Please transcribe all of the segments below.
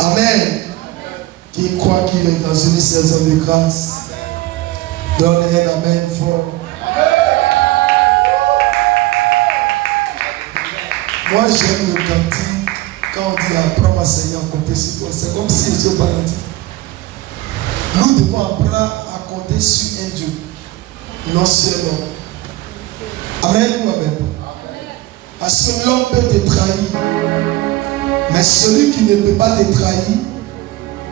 Amen. Qui croit qu'il est dans une saison de grâce, donne un amen fort. Moi j'aime le cantique quand on dit apprends ma Seigneur à compter sur toi. C'est comme si Dieu parlait. Nous devons apprendre à compter sur un Dieu, non sur l'homme. Amen ou amen. Parce que l'homme peut te trahir, mais celui qui ne peut pas te trahir,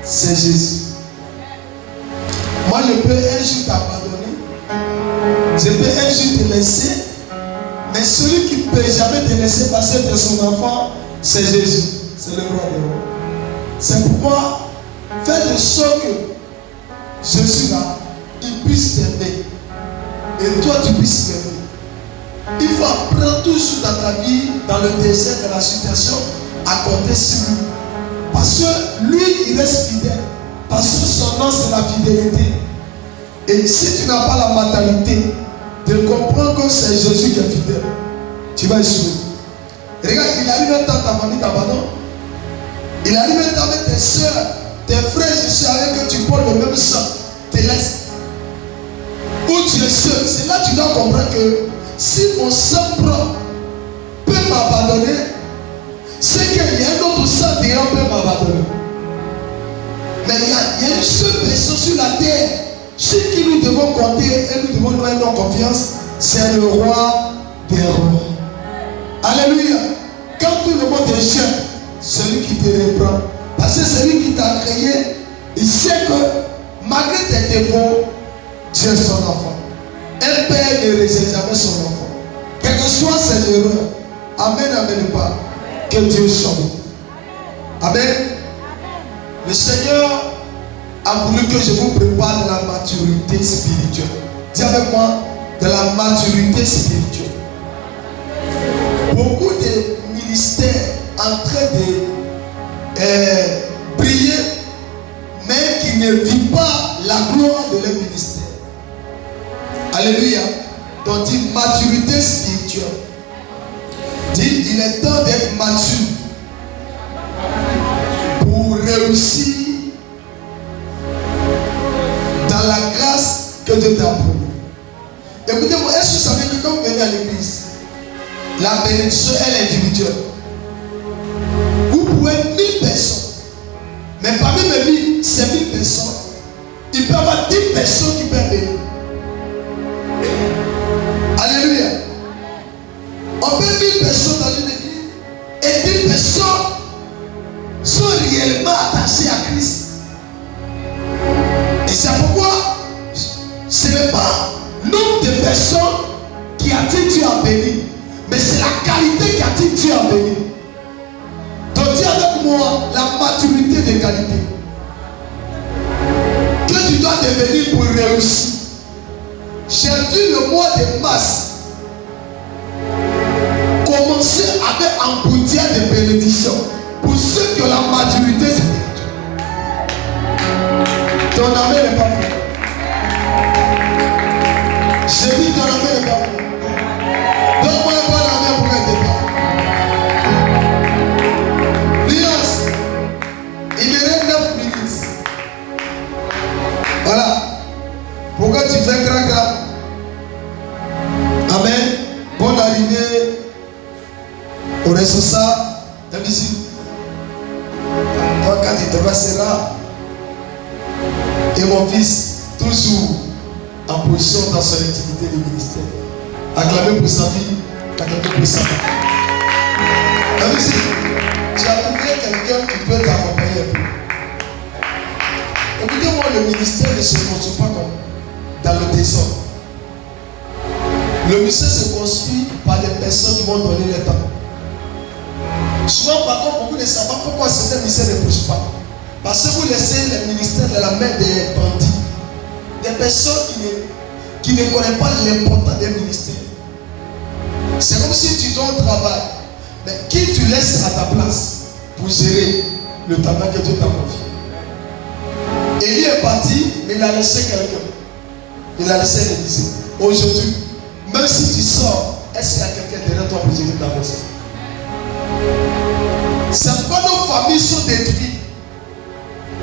c'est Jésus. Moi je peux un jour t'abandonner, je peux un jour te laisser, mais celui qui ne peut jamais te laisser passer de son enfant, c'est Jésus, c'est le roi des rois. C'est pourquoi fais de sorte que Jésus là, il puisse t'aimer et toi tu puisses l'aimer. Il faut apprendre toujours dans ta vie, dans le désert, dans la situation, à compter sur lui. Parce que lui, il reste fidèle. Parce que son nom, c'est la fidélité. Et si tu n'as pas la mentalité de comprendre que c'est Jésus qui est fidèle, tu vas échouer. Regarde, il arrive un temps ta famille t'abandonne. Il arrive un temps avec tes soeurs, tes frères et soeurs avec qui tu portes le même sang, te laissent. Ou tu es seul. C'est là que tu dois comprendre que si mon sang propre peut m'abandonner, c'est qu'il y a un autre sang qui peut m'abandonner. Mais il y a une seule personne sur la terre sur qui nous devons compter et nous devons nous avoir confiance, c'est le roi des rois. Alléluia. Quand tout le monde est jeune, celui qui te reprend, parce que celui qui t'a créé, il sait que malgré tes défauts, tu es son enfant. Un père ne rejette jamais son enfant. Quel que soit ses erreurs, amen, amen pas. Que Dieu change. Amen. Le Seigneur a voulu que je vous prépare de la maturité spirituelle. Dis avec moi, de la maturité spirituelle. Beaucoup de ministères en train de briller, mais qui ne vivent pas la gloire de leur ministère. Alléluia. Donc dit maturité spirituelle. Dit il est temps d'être mature pour réussir dans la grâce que Dieu t'a promis. Écoutez-moi, est-ce que vous savez que quand vous venez à l'église, la bénédiction est individuelle. Vous pouvez 1000 personnes, mais parmi mes 1000, ces 1000 personnes, il peut y avoir 10 personnes qui peuvent bénir. Alléluia. On peut 1000 personnes dans une église et 10 personnes sont réellement attachées à Christ. Et c'est pourquoi ce n'est pas le nombre de personnes qui attire Dieu à bénir, mais c'est la qualité qui attire Dieu à bénir. Donc dis avec moi la maturité de qualité que tu dois devenir pour réussir. J'ai dit le mois de mars, commencer avec un bouillard de bénédiction pour ceux qui ont la maturité spirituelle. Ton amen n'est pas fait. J'ai dit ton amen n'est pas fait. Donne-moi un bon amen pour un départ. Liance, il me reste 9 minutes. Voilà. Pourquoi tu fais crac-crac? Amen. Bonne arrivée au responsable de visite. Toi, quand tu te passeras, et mon fils, toujours en position dans son activité de ministère. Acclamez pour sa vie, acclamez pour sa vie. Tu as trouvé quelqu'un qui peut t'accompagner un peu. Écoutez-moi, le ministère ne se construit pas comme dans le désordre. Le ministère se construit par des personnes qui vont donner le temps. Souvent, par contre, beaucoup ne savent pas pourquoi certains ministères ne poussent pas. Parce que vous laissez le ministère dans la main des bandits, des personnes qui ne connaissent pas l'importance des ministères. C'est comme si tu dois travailler, mais qui tu laisses à ta place pour gérer le travail que Dieu t'a confié. Élie est parti, mais il a laissé quelqu'un. Il a laissé l'Élysée. Aujourd'hui, même si tu sors, est-ce qu'il y a quelqu'un derrière toi pour gérer ta maison? C'est pas nos familles sont détruites.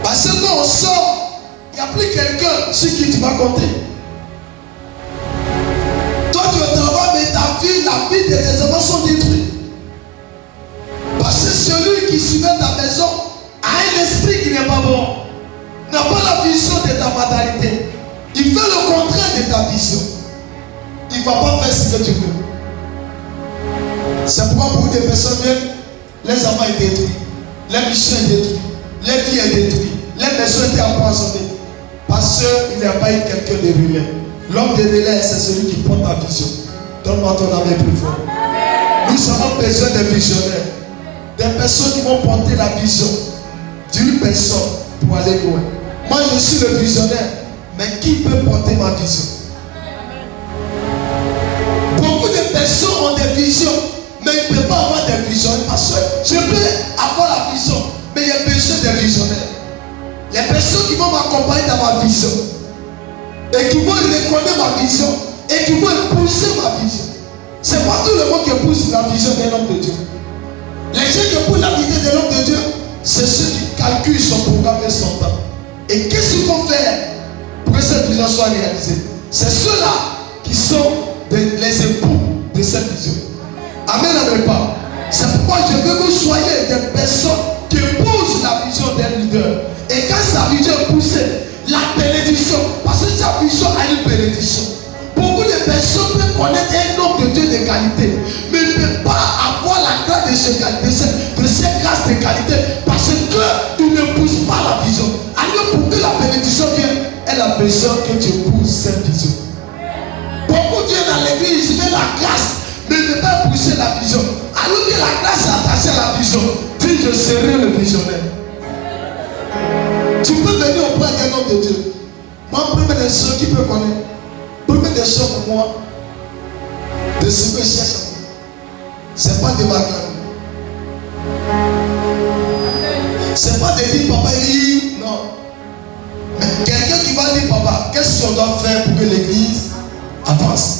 Parce que quand on sort, il n'y a plus quelqu'un sur qui tu vas compter. Toi, tu es au travail, mais ta vie, la vie de tes enfants sont détruites. Parce que celui qui suivait ta maison a un esprit qui n'est pas bon. N'a pas la vision de ta maternité. Il fait le contraire de ta vision. Il ne va pas faire ce que tu veux. C'est pourquoi beaucoup de personnes viennent, les enfants sont détruits, les missions sont détruites, les vies sont détruites, les maisons étaient empoisonnées. Parce qu'il n'y a pas eu quelqu'un de relais. L'homme de relais, c'est celui qui porte ta vision. Donne-moi ton âme plus fort. Nous avons besoin de visionnaires. Des personnes qui vont porter la vision d'une personne pour aller loin. Moi, je suis le visionnaire, mais qui peut porter ma vision? Beaucoup de personnes ont des visions, mais ils ne peuvent pas avoir des visions. Parce que je peux avoir la vision, mais il y a besoin des visionnaires. Les personnes qui vont m'accompagner dans ma vision et qui vont reconnaître ma vision et qui vont épouser ma vision. Ce n'est pas tout le monde qui épouse la vision d'un homme de Dieu. Les gens qui épousent la vision de l'homme de Dieu, c'est ceux qui calculent son programme et son temps. Et qu'est-ce qu'il faut faire pour que cette vision soit réalisée? C'est ceux-là qui sont les époux de cette vision. Amen, amen pas. C'est pourquoi je veux que vous soyez des personnes qui épousent la vision d'un leader. Et quand sa vision est poussée, la bénédiction, parce que sa vision a une bénédiction. Beaucoup de personnes peuvent connaître un homme de Dieu de qualité, mais ne peuvent pas avoir la grâce de ces grâces de qualité parce qu'ils n'épousent pas la vision. Alors pour que la bénédiction vienne, elle a besoin que tu épouses cette vision. Beaucoup viennent dans l'église, ils veulent la grâce, mais ne peuvent pas épouser la vision. Alors que la grâce est attachée à la vision, dis je serai le visionnaire. Tu peux venir auprès d'un homme de Dieu. Moi, première des choses qui peut connaître, première des choses pour moi, de ce que je cherche, c'est pas de ma grande. C'est pas de dire papa, il dit non. Mais quelqu'un qui va dire papa, qu'est-ce qu'on doit faire pour que l'église avance?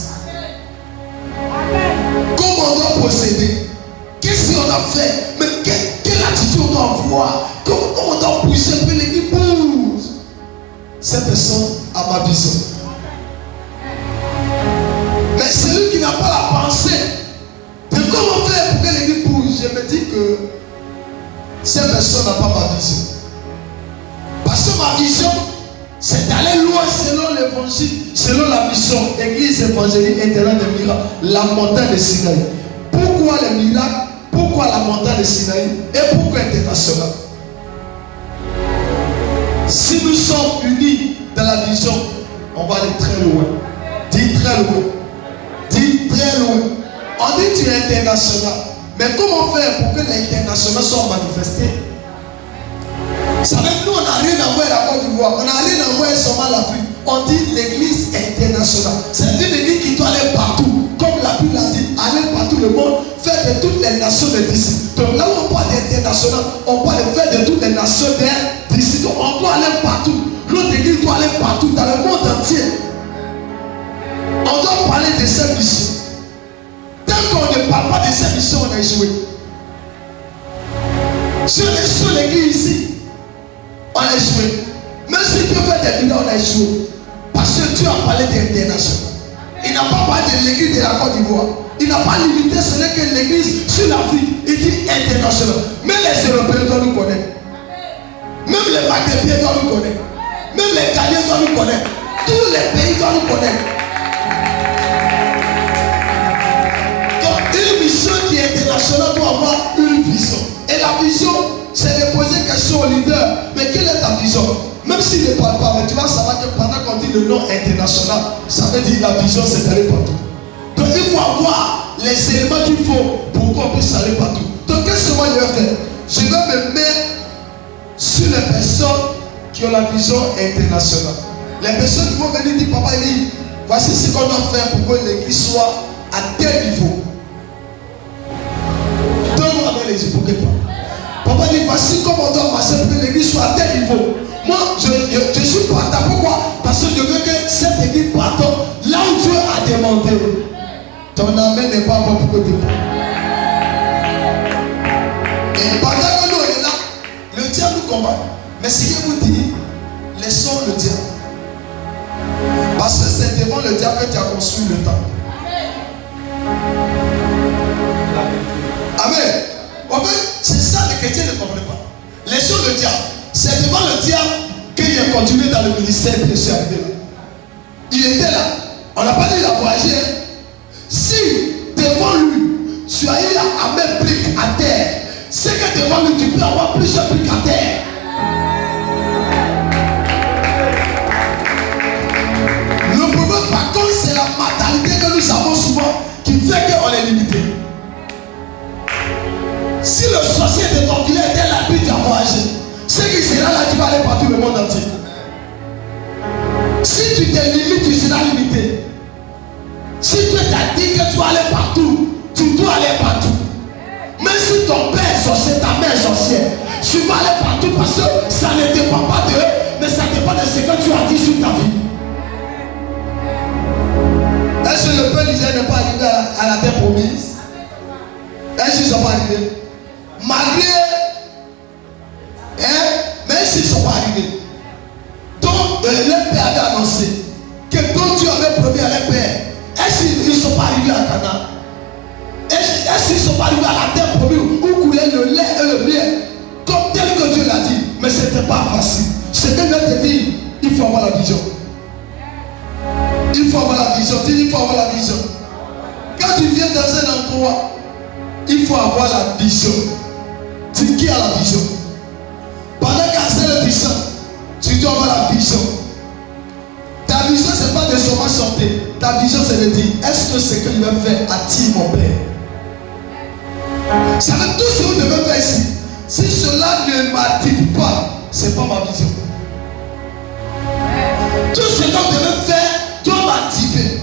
Comment on doit procéder? Qu'est-ce qu'on doit faire? Mais quelle attitude on doit avoir? Comment on doit pousser pour que l'église bouge? Cette personne a ma vision. Mais celui qui n'a pas la pensée de comment faire pour que l'église bouge, je me dis que cette personne n'a pas ma vision. Parce que ma vision, c'est d'aller loin selon l'évangile, selon la mission, église évangélique intérieure des miracles, la montagne de Sinaï. Pourquoi les miracles? Pourquoi la montagne de Sinaï? Et pourquoi international? Si nous sommes unis dans la vision, on va aller très loin. Dis très loin. Dis très loin. On dit tu es international. Mais comment faire pour que l'international soit manifesté? Ça veut dire que nous, on n'a rien à voir à la Côte d'Ivoire. On n'a rien à voir seulement à l'Afrique. On dit l'église internationale. C'est une église qui doit aller partout. Comme la Bible a dit, aller partout le monde, faire de toutes les nations des disciples. Donc là où on parle d'international, on parle de faire de toutes les nations des disciples. Donc on doit aller partout. L'autre église doit aller partout, dans le monde entier. On doit parler de cette mission. Tant qu'on ne parle pas de cette mission, on a échoué. Si on échoue l'église ici, on a échoué. Même si Dieu fait des bilans, on a échoué. Parce que Dieu a parlé d'international. Il n'a pas parlé de l'église de la Côte d'Ivoire. Il n'a pas limité ce n'est que l'église sur l'Afrique. Il dit international. Même les Européens doivent nous connaître. Même les Maghrébins doivent nous connaître. Même les Ghanéens doivent nous connaître. Tous les pays doivent nous connaître. Donc une mission qui est internationale doit avoir une vision. Et la vision, c'est de poser question au leader. Mais quelle est ta vision? Même s'il ne parle pas, mais tu vas savoir que pendant qu'on dit le nom international, ça veut dire la vision c'est d'aller partout. Donc il faut avoir les éléments qu'il faut pour qu'on puisse aller partout. Donc qu'est-ce que moi je vais faire? Je vais me mettre sur les personnes qui ont la vision internationale. Les personnes qui vont venir dire papa, il dit, voici ce qu'on doit faire pour que l'église soit à tel niveau. Donne-moi les hypocrites. Papa dit, voici comment on doit passer pour que l'église soit à tel niveau. Moi, je suis partant. Pourquoi? Parce que je veux que cette église parte là où Dieu a demandé. Ton amen n'est pas bon pour que tu parles. Et pendant que nous on est là, diable nous combat. Mais ce que vous dites, laissons le diable. Parce que c'est devant le diable que tu as construit le temple. Amen. En fait, c'est ça que les chrétiens ne comprennent pas. Laissons le diable. C'est devant le diable qu'il a continué dans le ministère de ce arrivé là. Il était là. On n'a pas dit qu'il a voyagé. Si devant lui, tu as eu la même brique à terre, c'est que devant lui, tu peux avoir plusieurs briques à terre. Le problème, par contre, c'est la mentalité que nous avons souvent qui fait qu'on est limité. Si le sorcier de ton village était l'arbitre à voyager, c'est qu'il sera là, tu vas aller partout le monde entier. Si tu te limites, tu seras limité. Si tu t'as dit que tu vas aller partout, tu dois aller partout. Même si ton père est sorcier, ta mère est sorcière, tu vas aller partout parce que ça ne dépend pas d'eux, mais ça dépend de ce que tu as dit sur ta vie. Est-ce que le peuple d'Israël n'est pas arrivé à la terre promise? Est-ce qu'ils ne sont pas arrivés? Malgré, même s'ils ne sont pas arrivés, donc leur père avait annoncé que donc Dieu avait promis à leur père. Est-ce qu'ils ne sont pas arrivés à Canaan? Est-ce qu'ils ne sont pas arrivés à la terre promise où coulait le lait et le miel, comme tel que Dieu l'a dit? Mais ce n'était pas facile. Ce que je vais te dire, il faut avoir la vision. Il faut avoir la vision. Il faut avoir la vision. Quand tu viens dans un endroit, il faut avoir la vision. Dis qui a la vision? Pendant qu'à cette vision, tu dois avoir la vision. Ta vision, ce n'est pas de seulement chanter. Ta vision, c'est de dire, est-ce que ce que je vais faire attire mon Père? Ça veut tout ce que vous devez faire ici. Si cela ne m'attire pas, ce n'est pas ma vision. Tout ce que vous devez faire doit m'activer.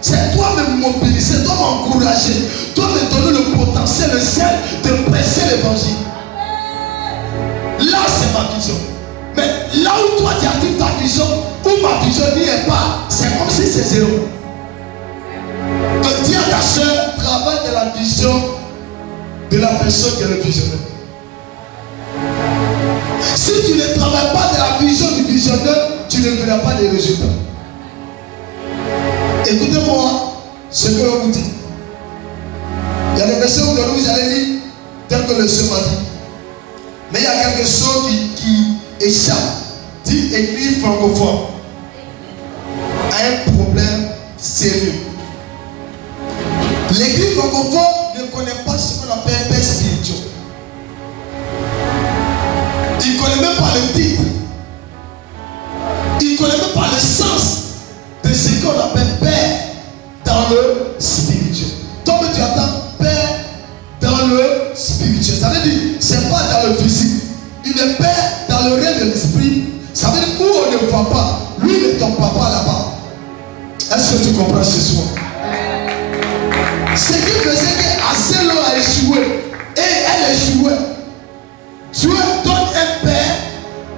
C'est toi me mobiliser, toi m'encourager, toi me donner le potentiel, le zèle de prêcher l'évangile. Là, c'est ma vision. Mais là où toi tu actives ta vision, où ma vision n'y est pas, c'est comme si c'est zéro. Donc dis à ta soeur, travaille de la vision de la personne qui est le visionnaire. Si tu ne travailles pas de la vision du visionnaire, tu ne verras pas les résultats. Écoutez-moi ce que je vous dis. Il y a des versets où vous allez lire tel que le Seigneur m'a dit. Mais il y a quelque chose qui échappe. Dit église francophone a un problème sérieux. L'église francophone ne connaît pas ce qu'on appelle père spirituel. Il ne connaît même pas le titre. Il ne connaît même pas le sens de ce qu'on appelle père dans le spirituel. Toi, tu attends père dans le spirituel. Ça veut dire, c'est pas dans le physique. Il est père dans le règne de l'esprit. Ça veut dire où on ne voit pas. Lui, il est ton papa là-bas. Est-ce que tu comprends ce soir? Ce qui faisait qu'Asselo a échoué et elle échouait. Dieu donne un père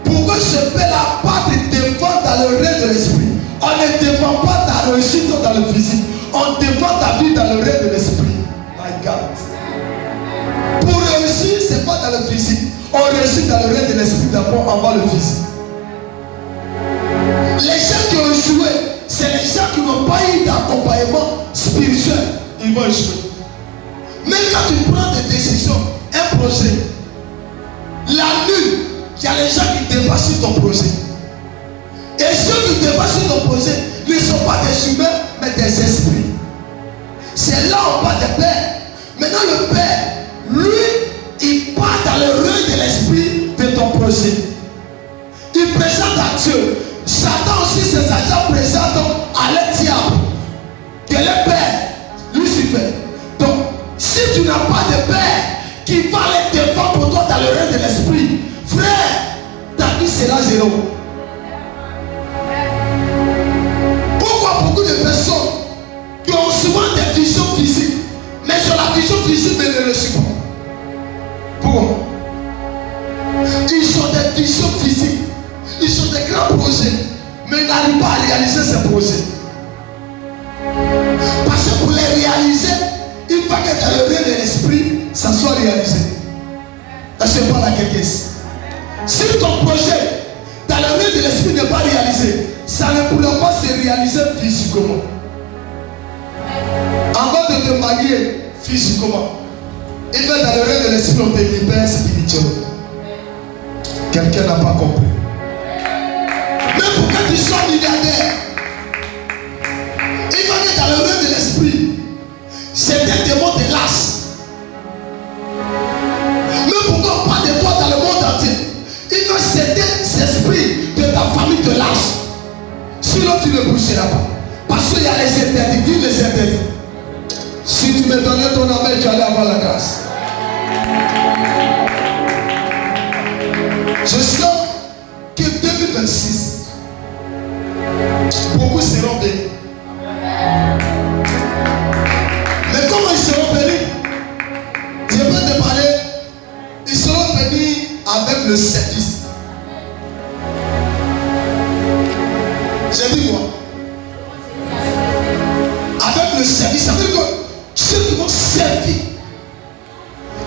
pour que ce père-là pas te défendre dans le règne de l'esprit. On ne défend pas ta réussite dans le physique. On défend ta vie dans le règne de l'esprit. My God. Pour réussir, ce n'est pas dans le physique. On réussit dans le règne de l'esprit d'abord avant le physique. Les gens qui ont échoué, c'est les gens qui n'ont pas eu d'accompagnement spirituel. Ils vont échouer. Même quand tu prends des décisions, un projet, la nuit, il y a les gens qui dépassent sur ton projet. Et ceux qui dépassent sur ton projet ne sont pas des humains, mais des esprits. C'est là où on parle de Père. Maintenant, le Père, lui, il part dans le règne de l'esprit de ton projet. Il présente à Dieu. Satan aussi, ses agents présentent à leur diable. Que le Père, Lucifer. Donc, si tu n'as pas de Père qui va les défendre pour toi dans le règne de l'esprit, frère, ta vie sera zéro. Pourquoi beaucoup de personnes qui ont souvent des visions physiques, mais sur la vision physique mais ne le reçoivent pas? Pourquoi? Ils ont des visions physiques, ils ont des grands projets, mais ils n'arrivent pas à réaliser ces projets. Parce que pour les réaliser, il faut que dans le règne de l'esprit, ça soit réalisé. Est-ce que je parle à quelqu'un? Si ton projet dans le règne de l'esprit n'est pas réalisé, ça ne pourra pas se réaliser physiquement. Avant de te marier physiquement, il va dans le règne de l'esprit, on te libère spirituellement. Quelqu'un n'a pas compris. Mais pour que tu sois milliardaire, il va être dans le règne de l'esprit. C'est des démons de l'as. Mais pourquoi pas de toi dans le monde entier? Il va céder cet esprit de ta famille te lâche. Sinon tu ne bougeras pas. Parce qu'il y a les interdits. Dis les interdits. Si tu me donnais ton amour, tu allais avoir la grâce. Je sens que 2026, beaucoup seront bénis. Mais comment ils seront bénis? Je peux te parler. Ils seront bénis avec le service. J'ai dit quoi? Avec le service. Ça veut dire que ceux qui vont servir,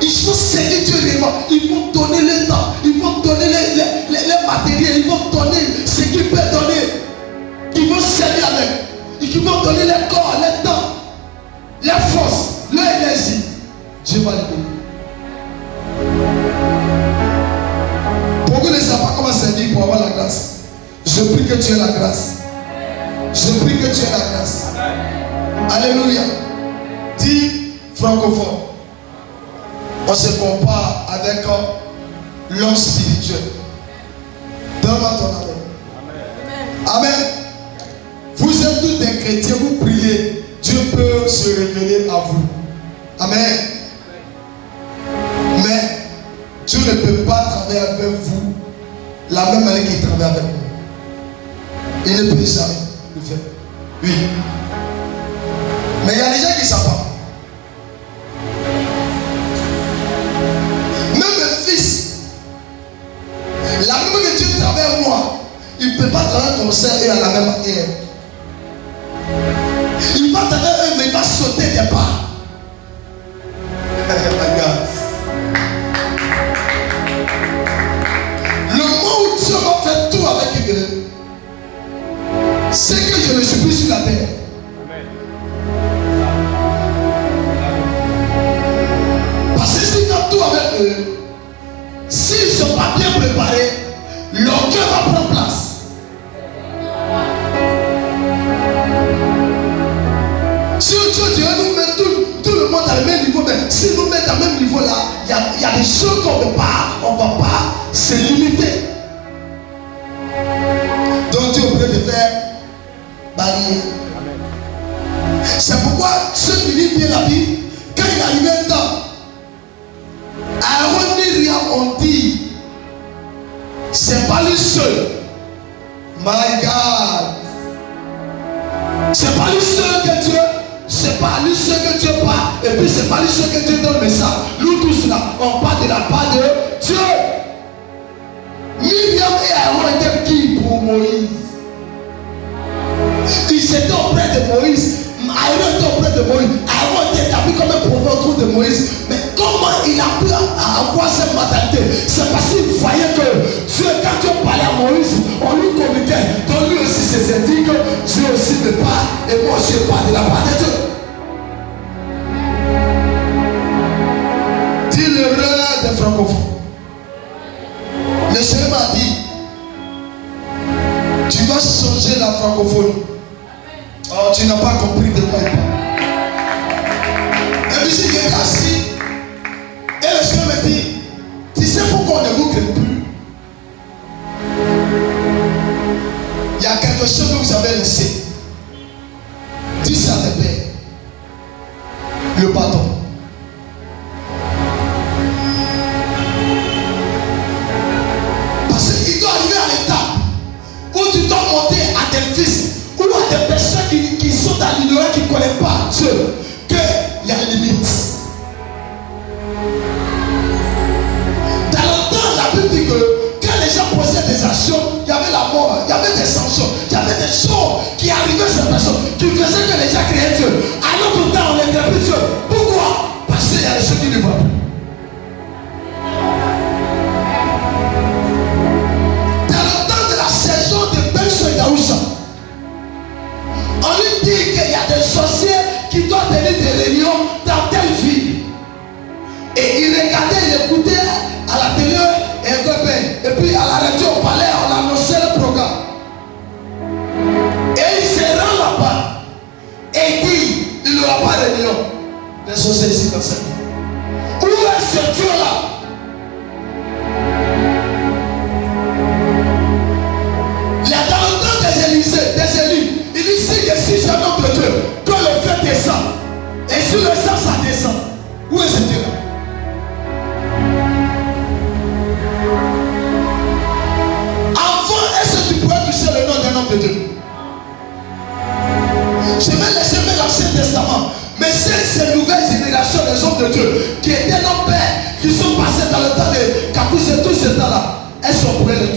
ils vont servir Dieu réellement. Ils vont donner le temps. Ils vont donner les matériels. Ils vont donner ce qu'ils peuvent donner. Ils vont servir avec. Ils vont donner le corps, le temps, la force, l'énergie. Dieu va les bénir. Beaucoup ne savent pas comment servir pour avoir la grâce. Je prie que tu aies la grâce. Je prie que tu aies la grâce. Alléluia. Dis francophone. On se compare avec l'homme spirituel. Donne-moi ton amour. Amen. Vous êtes tous des chrétiens, vous priez. Dieu peut se révéler à vous. Amen. Mais Dieu ne peut pas travailler avec vous la même manière qu'il travaille avec vous. Il ne peut jamais le faire. Oui. Mais il y a des gens qui ne savent pas. Même le fils, la même que Dieu travaille avec moi, il ne peut pas travailler comme ça et à la même manière. Il va travailler eux, mais il va sauter des pas. Regarde. Le moment où Dieu va faire tout avec eux, c'est que je ne suis plus sur la terre. Parce que s'il fait tout avec eux, s'ils ne sont pas bien préparés, leur cœur va prendre place. Si Dieu nous met tout le monde à le même niveau, mais si nous met à même niveau là, il y a des choses qu'on ne va pas se limiter. Donc Dieu est obligé de faire barrière. C'est pourquoi ceux qui lisent bien la Bible, quand il arrive un temps, Aaron et Myriam ont dit, c'est pas lui seul. My God. C'est pas lui seul que Dieu, c'est pas lui seul que Dieu parle, et puis c'est pas lui seul que Dieu donne le message. Nous tous là, on parle de la part de Dieu. Myriam et Aaron étaient qui pour Moïse? Ils étaient auprès de Moïse. Aaron était auprès de Moïse. Aaron était établi comme un prophète autour de Moïse. Mais comment il a pu avoir cette mentalité? C'est parce qu'il voyait que Dieu, quand Dieu parlait à Moïse, on lui communiquait. Donc lui aussi s'est dit que Dieu aussi me parle et moi aussi je parle de la part de Dieu. Dis l'erreur des francophones. Le Seigneur m'a dit, tu vas changer la francophonie. Oh, tu n'as pas compris de quoi il parle. Et puis il est assis. Et le Seigneur me dit, tu sais pourquoi on ne vous crée plus? Il y a quelque chose que vous avez laissé. Dis ça à tes pères. Le pardon. Parce qu'il doit arriver à l'étape où tu dois monter à tes fils ou à des personnes qui sont dans l'ignorance, qui ne connaissent pas Dieu, qu'il y a une limite. Dans le temps, la Bible dit que quand les gens posaient des actions, il y avait la mort, il y avait des sanctions, il y avait des choses qui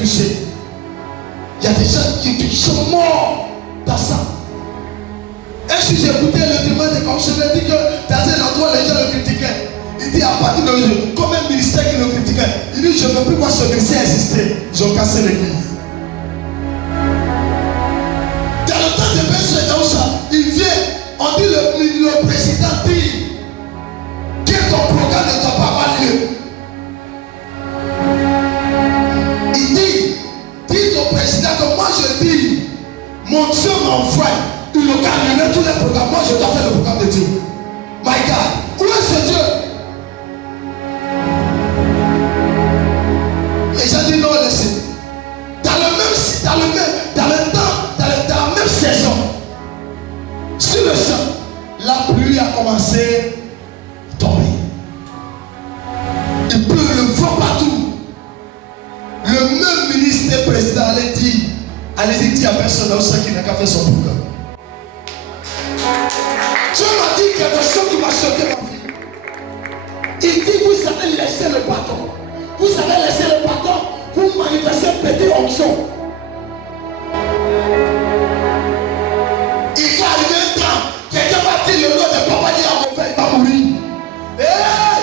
touchés. Il y a des gens qui sont morts dans ça. Et si j'écoutais le témoin de quand je me dis que dans un endroit, les gens le critiquaient. Il dit à partir de aujourd'hui, comme un ministère qui le critiquait, il dit je ne veux plus voir ce ministère exister. Ils ont cassé l'église. Dans le temps de M. Daouda, il vient, on dit le président dit que ton programme ne doit pas avoir lieu. Il dit au président que moi je dis, mon Dieu m'envoie, il n'a qu'à annuler tous les programmes. Moi je dois faire le programme de Dieu. My God, où est ce Dieu? Les gens disent non, laissez. Dans la même saison, sur le champ, la pluie a commencé à tomber. Il pleut, le vent partout. Le même ministre et président allait dire, allez-y dire à personne dans ce qui n'a qu'à faire son programme. Dieu m'a dit quelque chose qui m'a choqué ma vie. Il dit, vous avez laissé le bâton. Vous avez laissé le bâton pour manifester une petite onction. Il va arriver un temps, quelqu'un va dire le nom de papa dit à mon frère, il va mourir. Hey!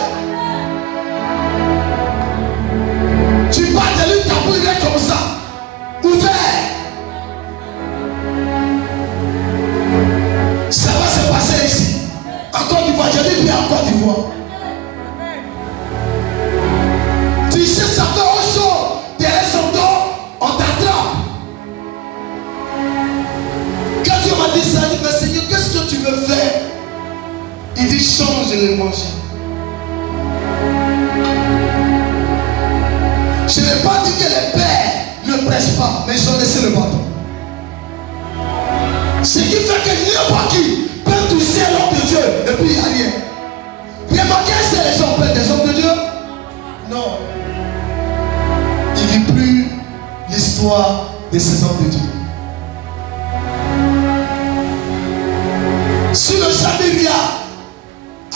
Tu parles de lui, ta bouille est comme ça. Ouvert. Ça va se passer ici. En Côte d'Ivoire, je dis bien en Côte d'Ivoire. Tu sais, ça fait au chaud. Derrière son dos, on t'attrape. Quand Dieu m'a dit ça, il dit, mais Seigneur, qu'est-ce que tu veux faire? Il dit, change l'évangile. Je n'ai pas dit que les pères ne prêchent pas, mais ils ont laissé le bâton. Ce qui fait que n'importe qui peut toucher l'homme de Dieu et puis il n'y a rien. Remarquez, c'est les gens peur des hommes de Dieu? Non. Il ne vit plus l'histoire de ces hommes de Dieu. Sur le champ de Ria,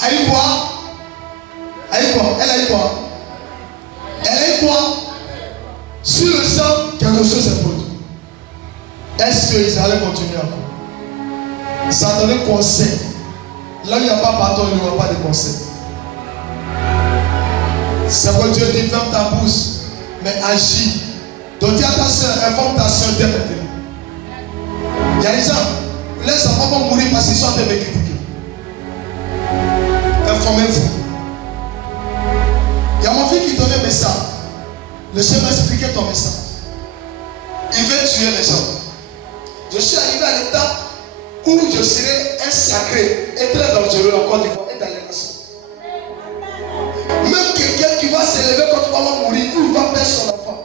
a eu quoi? Elle a eu quoi? Elle a eu quoi? Sur le champ, quelque chose s'est produit. Est-ce qu'ils allaient continuer encore? Ça a donné conseil. Là où il n'y a pas de bâton, il n'y aura pas de conseil. C'est que Dieu dit, ferme ta bouche, mais agis. Donc dis à ta soeur, informe ta soeur dès maintenant. Il y a des gens, les enfants vont mourir parce qu'ils sont en train de me critiquer. Informez-vous. Il y a mon fils qui donnait un message. Le Seigneur m'a expliqué ton message. Il veut tuer les gens. Je suis arrivé à l'état où je serai un sacré et très dangereux en Côte d'Ivoire et dans les nations. Même quelqu'un qui va s'élever quand tu vas mourir, ou il va perdre son enfant.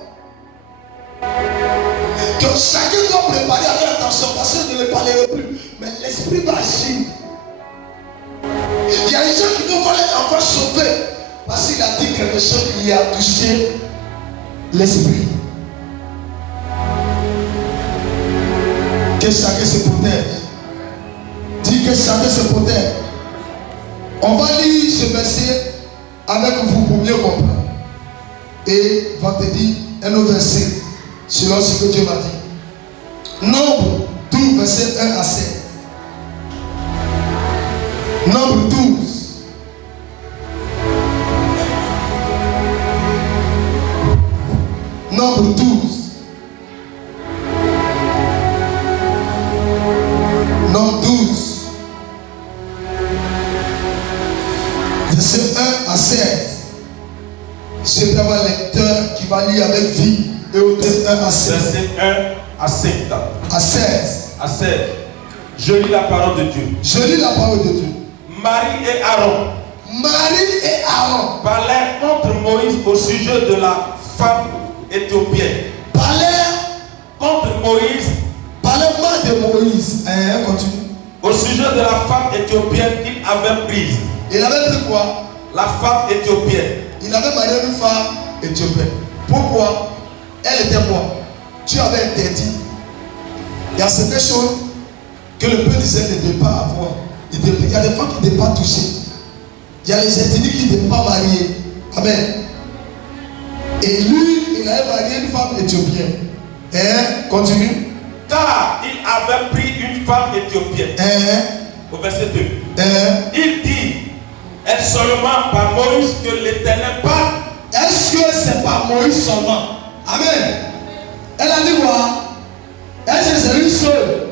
Donc chacun doit préparer avec attention parce que je ne parlerai plus. Mais l'esprit va agir. Il y a des gens qui vont voir les enfants sauvés parce qu'il a dit quelque chose qui a touché l'esprit. Que chacun se protège. Dis que chacun se protège. On va lire ce verset avec vous pour mieux comprendre. Et vendredi, un autre verset selon ce que Dieu m'a dit. Nombre 12, verset 1 à 7. Nombre 12. Nombre 12. Nombre 12. Verset 1 à 16. Je vais avoir un lecteur qui va lire avec vie. Et au 1 à 16. Verset 1 à 7. À 16. À 16. Je lis la parole de Dieu. Je lis la parole de Dieu. Marie et Aaron. Marie et Aaron parlèrent contre Moïse au sujet de la femme éthiopienne. Parlèrent contre Moïse. Parlèrent mal de Moïse. Continue. Au sujet de la femme éthiopienne qu'il avait prise. Il avait pris quoi? La femme éthiopienne. Il avait marié une femme éthiopienne. Pourquoi? Elle était quoi? Dieu avait interdit. Il y a certaines choses que le peuple d'Israël ne devait pas avoir. Il y a des femmes qui ne devaient pas toucher. Il y a les ethniques qui ne devaient pas marier. Amen. Et lui, il avait marié une femme éthiopienne. Continue. Car il avait pris une femme éthiopienne. Au verset 2. Il dit, est-ce seulement par Moïse que l'Éternel parle? Est-ce que c'est par Moïse seulement? Amen. Elle a dit quoi? Est-ce que c'est une seule?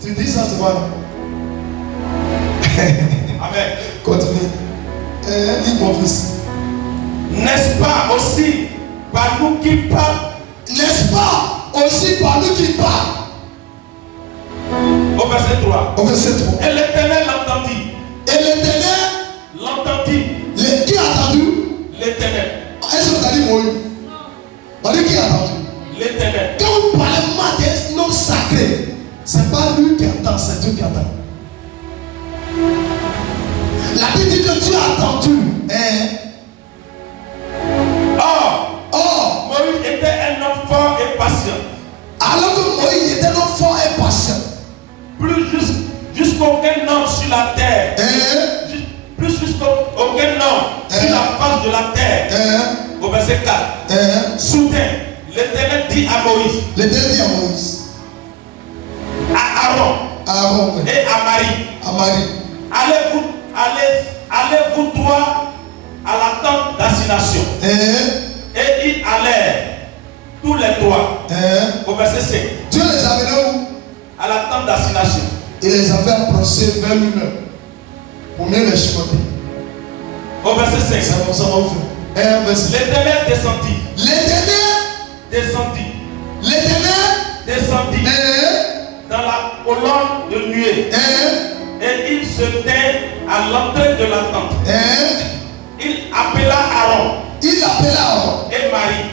Tu dis ça, c'est quoi? Amen. Continue. Dis mon fils. N'est-ce pas aussi par nous qui parle? N'est-ce pas aussi par nous qui parle? Au verset 3. Au verset 3. Et l'Éternel l'entendit. Et l'Éternel l'entendit. Qui a entendu? L'Éternel. Est-ce que tu as dit Moïse? On dit qui a entendu? L'Éternel. Quand vous parlez des noms sacrés, c'est pas lui qui entend, c'est Dieu qui entend. La Bible dit que tu as entendu. Or, Moïse était un homme fort et patient. Alors que Moïse était un homme fort et patient. Plus jusqu'aucun homme sur la terre. Plus jusqu'aucun homme sur la face de la terre. Au verset 4. Soudain, l'Éternel dit à Moïse. L'Éternel dit à Moïse. À Aaron. Et à Marie. Allez-vous trois à la tente d'assignation. Et ils allèrent tous les trois. Au verset 5. Dieu les a menés où? À la tente d'assignation. Il les avait approchés vers lui-même pour mieux les chicoter. Au verset 5. C'est comme ça qu'on fait. L'Éternel descendit. Descendit dans la colonne de nuée. Et il se tint à l'entrée de la tente. Il appela Aaron. Et Marie.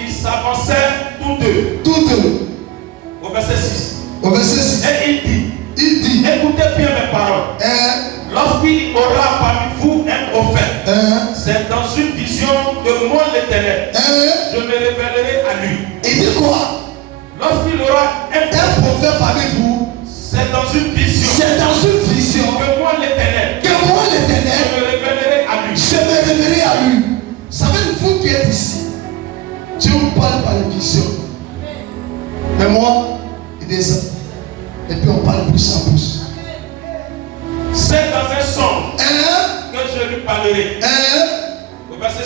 Ils s'avancèrent tous deux. Au verset 6. Et il dit, écoutez bien mes paroles. Lorsqu'il aura parmi vous un prophète, c'est dans une vision de moi l'Éternel. Je me révélerai à lui. Il dit quoi? Lorsqu'il aura un prophète parmi vous, c'est dans une vision. Que moi l'Éternel. Je me révélerai à lui. Ça veut dire vous qui êtes ici. Dieu vous parle par les visions. Mais moi, il descend. Et puis on parle plus en plus. C'est dans un songe que je lui parlerai. Au verset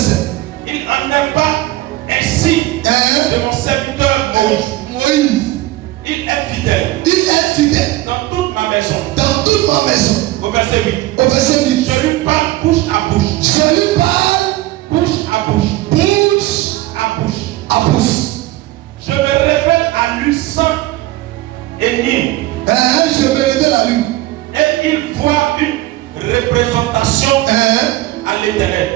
7. Il n'en est pas ainsi de mon serviteur Moïse. Il est fidèle. Dans toute ma maison. Au verset 8. Je lui parle bouche à bouche. Je me révèle à lui sans énigme. Et il voit une représentation à l'Éternel.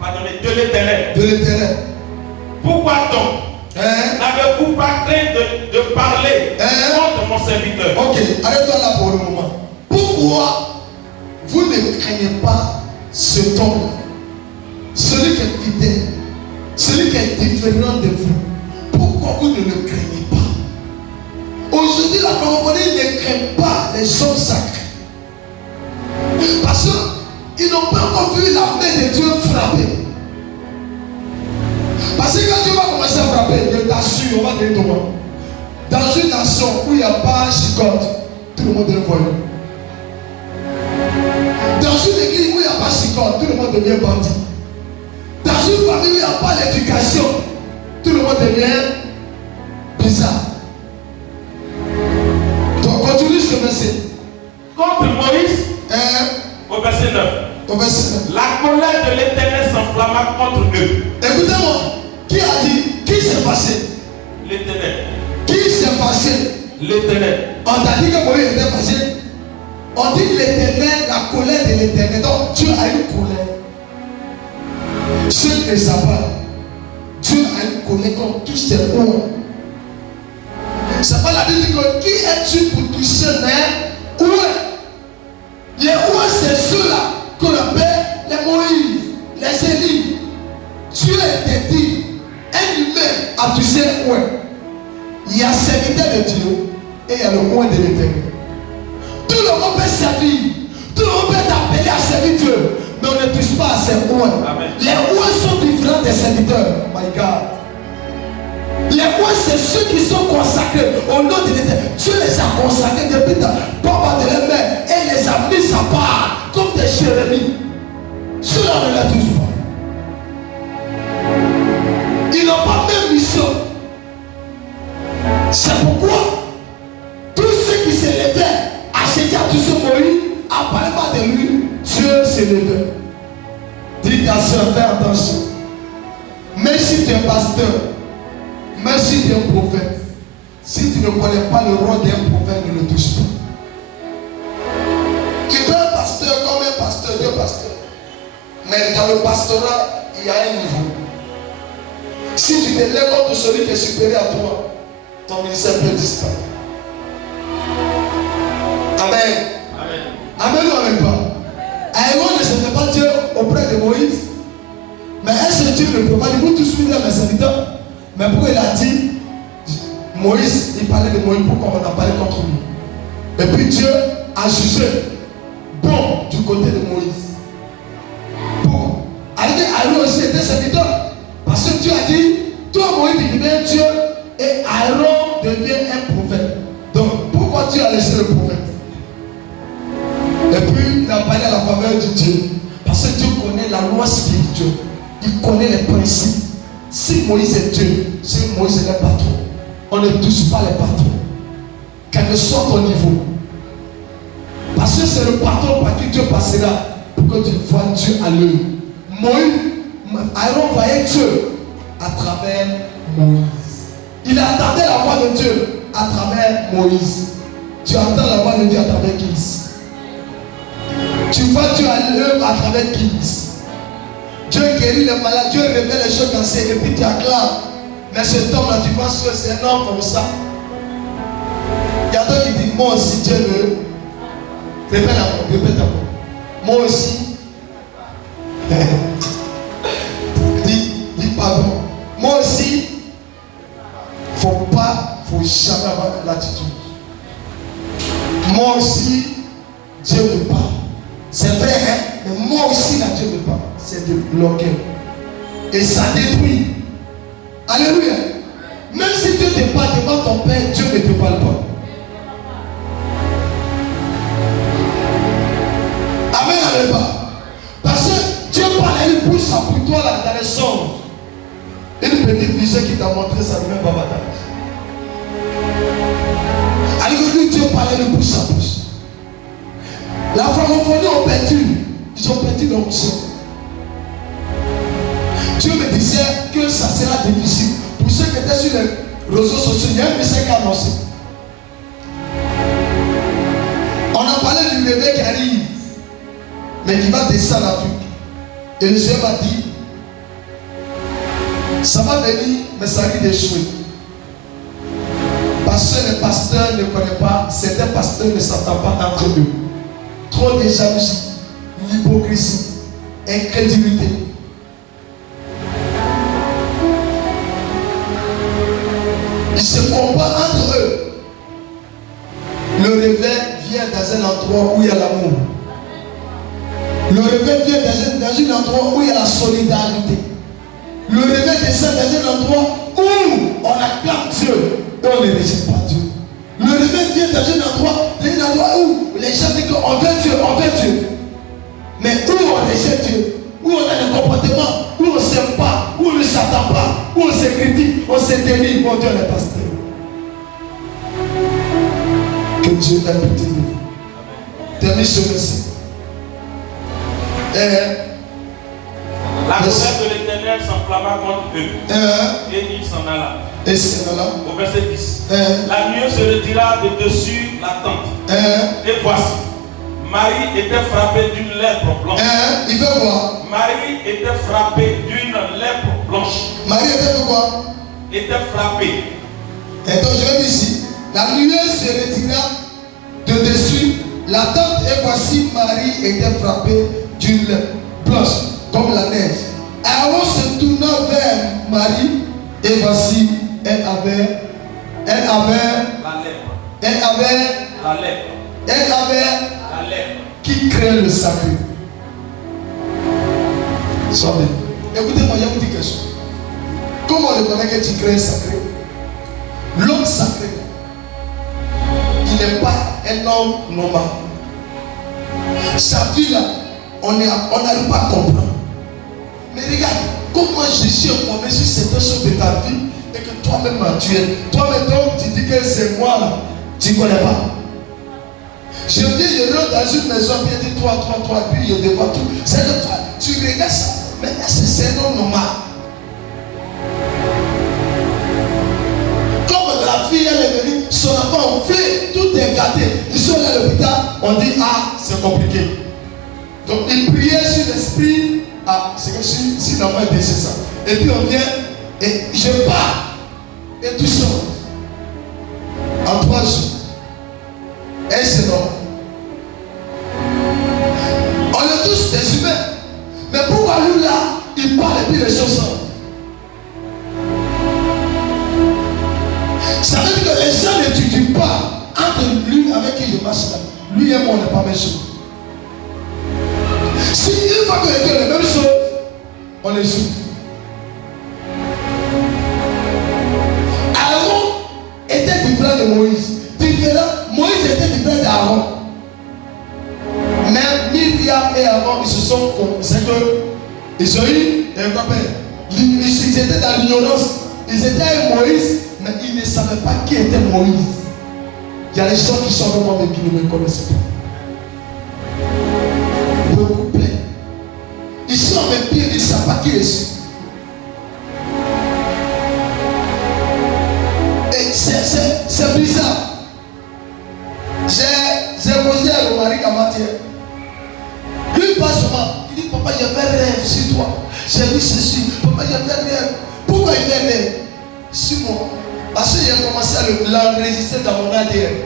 Pardonnez, de l'Éternel. Pourquoi donc n'avez-vous pas craint de parler contre mon serviteur? Ok, arrête-toi là pour le moment. Pourquoi vous ne craignez pas cet homme, celui qui est fidèle, celui qui est différent de vous? Pourquoi vous ne le craignez pas? Aujourd'hui, la francophonie ne craint pas les hommes sacrés. Parce qu'ils n'ont pas encore vu la main de Dieu frapper. Parce que quand Dieu va commencer à frapper, je t'assure, on va donner ton nom. Dans une nation où il n'y a pas chicote, tout le monde est voyou. Dans une église où il n'y a pas chicote, tout le monde devient bandit. Dans une famille où il n'y a pas l'éducation, tout le monde devient bizarre. Donc continue ce verset. Contre Moïse, au verset 9. La colère de l'Éternel s'enflamma contre eux. Écoutez-moi, qui a dit? Qui s'est fâché? L'Éternel. Qui s'est fâché? L'Éternel. On t'a dit que Moïse était fâché. On dit l'Éternel, la colère de l'Éternel. Donc Dieu a une colère. Ceux qui ne savent pas, Dieu a une colère contre tous ces hommes. C'est pas la Bible qui dit qui es-tu pour toucher mais où est? Les où c'est ceux-là qu'on appelle les Moïse, les Élie. Dieu était dit, un humain a touché où est? Il y a serviteur de Dieu et il y a le coin de l'Éternel. Tout le monde peut servir, tout le monde peut t'appeler à servir Dieu. mais on ne touche pas à ses oins. Les oins sont différents des serviteurs. Oh my God. Les oins, c'est ceux qui sont consacrés au nom de l'Éternel. Dieu les a consacrés depuis ta papa de leur mère et les a mis à part comme des chérémies. Ceux-là ne les touchent pas. Ils n'ont pas même mission. C'est pourquoi tous ceux qui se levaient à chercher à toucher Moïse, à parler pas de lui, Dieu se levait. Dis ta soeur, fais attention. Même si tu es pasteur, même si tu es un prophète, si tu ne connais pas le rôle d'un prophète, ne le touche pas. Tu peux être pasteur comme un pasteur, deux pasteurs. Mais dans le pastorat, il y a un niveau. Si tu te lèves contre celui qui est supérieur à toi, ton ministère peut disparaître. Amen. Amen ou amen pas. Aaron ne savait pas Dieu auprès de Moïse. Mais est-ce que Dieu ne peut pas dire, vous tous suivez mes serviteurs? Mais pourquoi il a dit, Moïse, il parlait de Moïse, pourquoi on a parlé contre lui? Et puis Dieu a jugé bon du côté de Moïse. Pour Aaron aussi était serviteur. Parce que Dieu a dit, toi Moïse, tu deviens Dieu et Aaron devient un prophète. Donc pourquoi Dieu a laissé le prophète? Et puis il a parlé à la faveur de Dieu. Parce que Dieu connaît la loi spirituelle. Il connaît les principes. Si Moïse est Dieu, si Moïse est le patron, on ne touche pas les patrons. Quel que soit ton niveau. Parce que c'est le patron par qui Dieu passera pour que tu vois Dieu à l'œil. Moïse, Aaron voyait Dieu à travers Moïse. Il attendait la voix de Dieu à travers Moïse. Tu entends la voix de Dieu à travers qui? Tu vois Dieu à l'œuvre à travers qui? Dieu guérit les malades, Dieu révèle les choses cassées et puis tu acclames. Mais cet homme-là, tu penses que c'est un homme comme ça. Il y a d'autres qui disent, moi aussi Dieu veut. Répète encore. Moi aussi. dis pardon. Moi aussi. Faut jamais avoir l'attitude. Moi aussi, Dieu me parle. C'est vrai, hein? Mais moi aussi, là, Dieu me parle. C'est de bloquer. Et ça détruit. Alléluia. Même si Dieu te parle devant ton Père, Dieu ne te parle pas. Amen, alléluia. Parce que Dieu parle et il pousse pour toi là, dans les songes. Une petite vision qui t'a montré ça ne même pas bataille. Alléluia, Dieu parle et il pousse sa bouche. La francophonie ont perdu. Ils ont perdu leur mission. Dieu me disait que ça sera difficile. Pour ceux qui étaient sur les réseaux sociaux, il y a un message qui a annoncé. On a parlé du bébé qui arrive, mais qui va descendre en Afrique. Et le Seigneur m'a dit, ça va venir, mais ça risque d'échouer. Parce que les pasteurs ne connaissent pas, certains pasteurs ne s'entendent pas entre eux. Trop de jalousie, l'hypocrisie, incrédulité. Ils se combattent entre eux. Le réveil vient dans un endroit où il y a l'amour. Le réveil vient dans un endroit où il y a la solidarité. Le réveil descend dans un endroit où on acclame Dieu et on ne rejette pas Dieu. Le réveil vient dans un endroit où les gens disent qu'on veut Dieu, on veut Dieu. Mais où on rejette Dieu, où on a des comportements, où on ne s'aime pas, où on ne s'attend pas, où on se critique, on se dénie, mon Dieu les pasteurs. Que Dieu ait pitié de vous. Termine ce verset. La colère de l'Éternel s'enflamma contre eux. Et il s'en alla. Et c'est là. Au verset 10. La nuée se retira de dessus la tente. Et voici, Marie était frappée d'une lèpre blanche. Il veut voir. Marie était frappée d'une lèpre blanche. Marie était quoi? Était frappée. Et donc je vais dire ici. La nuée se retira de dessus la tente et voici Marie était frappée d'une lèpre blanche comme la neige. Aaron se tourna vers Marie et voici elle avait la lèpre qui crée le sacré. Sois bien. Écoutez-moi, il y a une petite question. Comment on reconnaît que tu crées un sacré? L'homme sacré, il n'est pas un homme normal. Sa vie là, on n'arrive pas à comprendre. Mais regarde, comment Jésus est tombé sur cette chose de ta vie et que toi-même tu es. Toi-même, tu dis que c'est moi là, tu ne connais pas. Je viens, je rentre dans une maison, puis il dit toi, puis il devant tout. C'est que toi, tu regardes ça, mais c'est un homme normal. Comme la fille, elle est venue, son enfant fait, tout est gâté. Ils sont à l'hôpital, on dit, ah, c'est compliqué. Donc, il priait sur l'esprit, ah, c'est comme si l'enfant est décédé ça. Et puis on vient, et je pars, et tout ça. En 3 jours. Et c'est normal. On est tous des humains. Mais pourquoi lui là, il parle et puis les choses sortent? Ça veut dire que les gens n'étudient pas entre lui avec qui je marche là. Lui et moi, on n'est pas même chose. Si une fois qu'on est la même chose, on est sûr. Aaron était différent de Moïse. Moïse était différent d'Aaron. Mais Myriam et Aaron, ils se sont. C'est que ils ont eu un copain. Ils étaient dans l'ignorance. Ils étaient avec Moïse, mais ils ne savaient pas qui était Moïse. Il y a des gens qui sont vraiment mais qui ne me connaissent pas. Beaucoup plein. Ils sont même pires, ils ne savent pas qui je suis. Et c'est bizarre. J'ai posé à Romaric à matière. Lui, il passe souvent. Il dit, papa, il y avait un rêve sur toi. J'ai vu ceci. Papa, il y avait un rêve. Pourquoi il y avait un rêve sur moi? Parce que j'ai commencé à l'enregistrer dans mon ADN.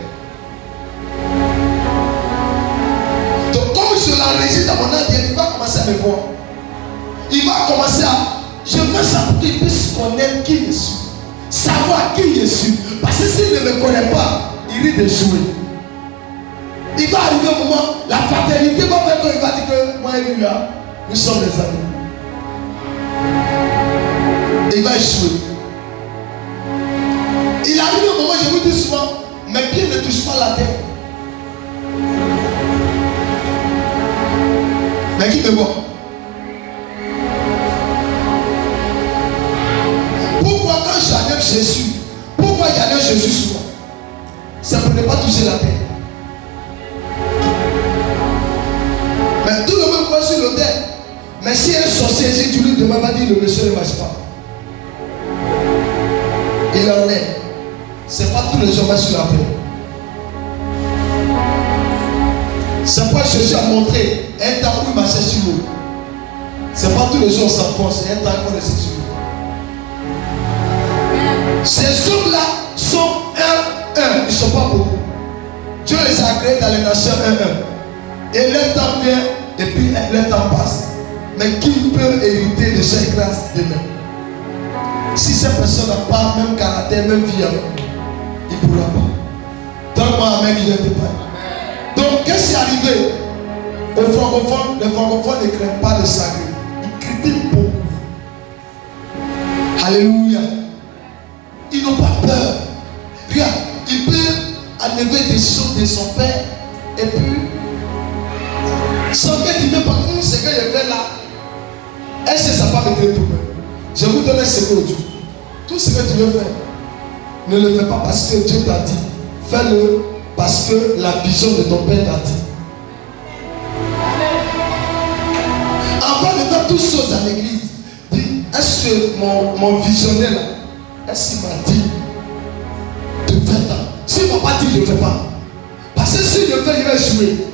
Donc, comme je l'enregistre dans mon ADN, il va commencer à me voir. Il va commencer à. Je veux ça pour qu'il puisse connaître qui je suis. Savoir qui je suis. Parce que s'il ne me connaît pas, il risque de jouer. Il va arriver au moment, la fraternité va faire qu'il va dire que moi et lui là, nous sommes des amis. Il va échouer. Il arrive au moment, je vous dis souvent, mes pieds ne touchent pas la terre. Mais qui me voit? Pourquoi quand j'enlève Jésus, pourquoi j'enlève Jésus souvent? C'est pour ne pas toucher la terre. Mais tout le monde voit sur l'autel. Mais si un sorcier, si tu lui demandes, va dire le monsieur ne marche pas. Il en est. C'est pas tous les gens qui marchent sur la terre. C'est pourquoi Jésus a montré un temps où il marchait sur l'eau. C'est pas tous les jours s'enfoncent, c'est un temps où il marchait sur l'eau. Ces hommes-là sont un. Ils ne sont pas beaucoup. Dieu les a créés dans les nations 1. Et le temps vient, et puis le temps passe. Mais qui peut hériter de cette grâce demain? Si cette personne n'a pas même caractère, même vie, il ne pourra pas. Donne-moi amen, il ne peut pas. Donc, qu'est-ce qui est arrivé aux francophones? Les francophones ne craignent pas le sacré. Ils critiquent beaucoup. Alléluia. Ils n'ont pas peur. Regarde, il peut enlever des choses de son père et puis son père dit même pas ce que je fais là. Est-ce que ça va me créer tout? Je vous donne un secret aujourd'hui. Tout ce que tu veux faire, ne le fais pas parce que Dieu t'a dit. Fais-le parce que la vision de ton père t'a dit. Avant de faire toutes choses à l'église, dis, est-ce que mon visionnaire là, est-ce qu'il m'a dit de faire ça? S'il ne m'a pas dit, je ne fais pas. Parce que si je fais, il va échouer.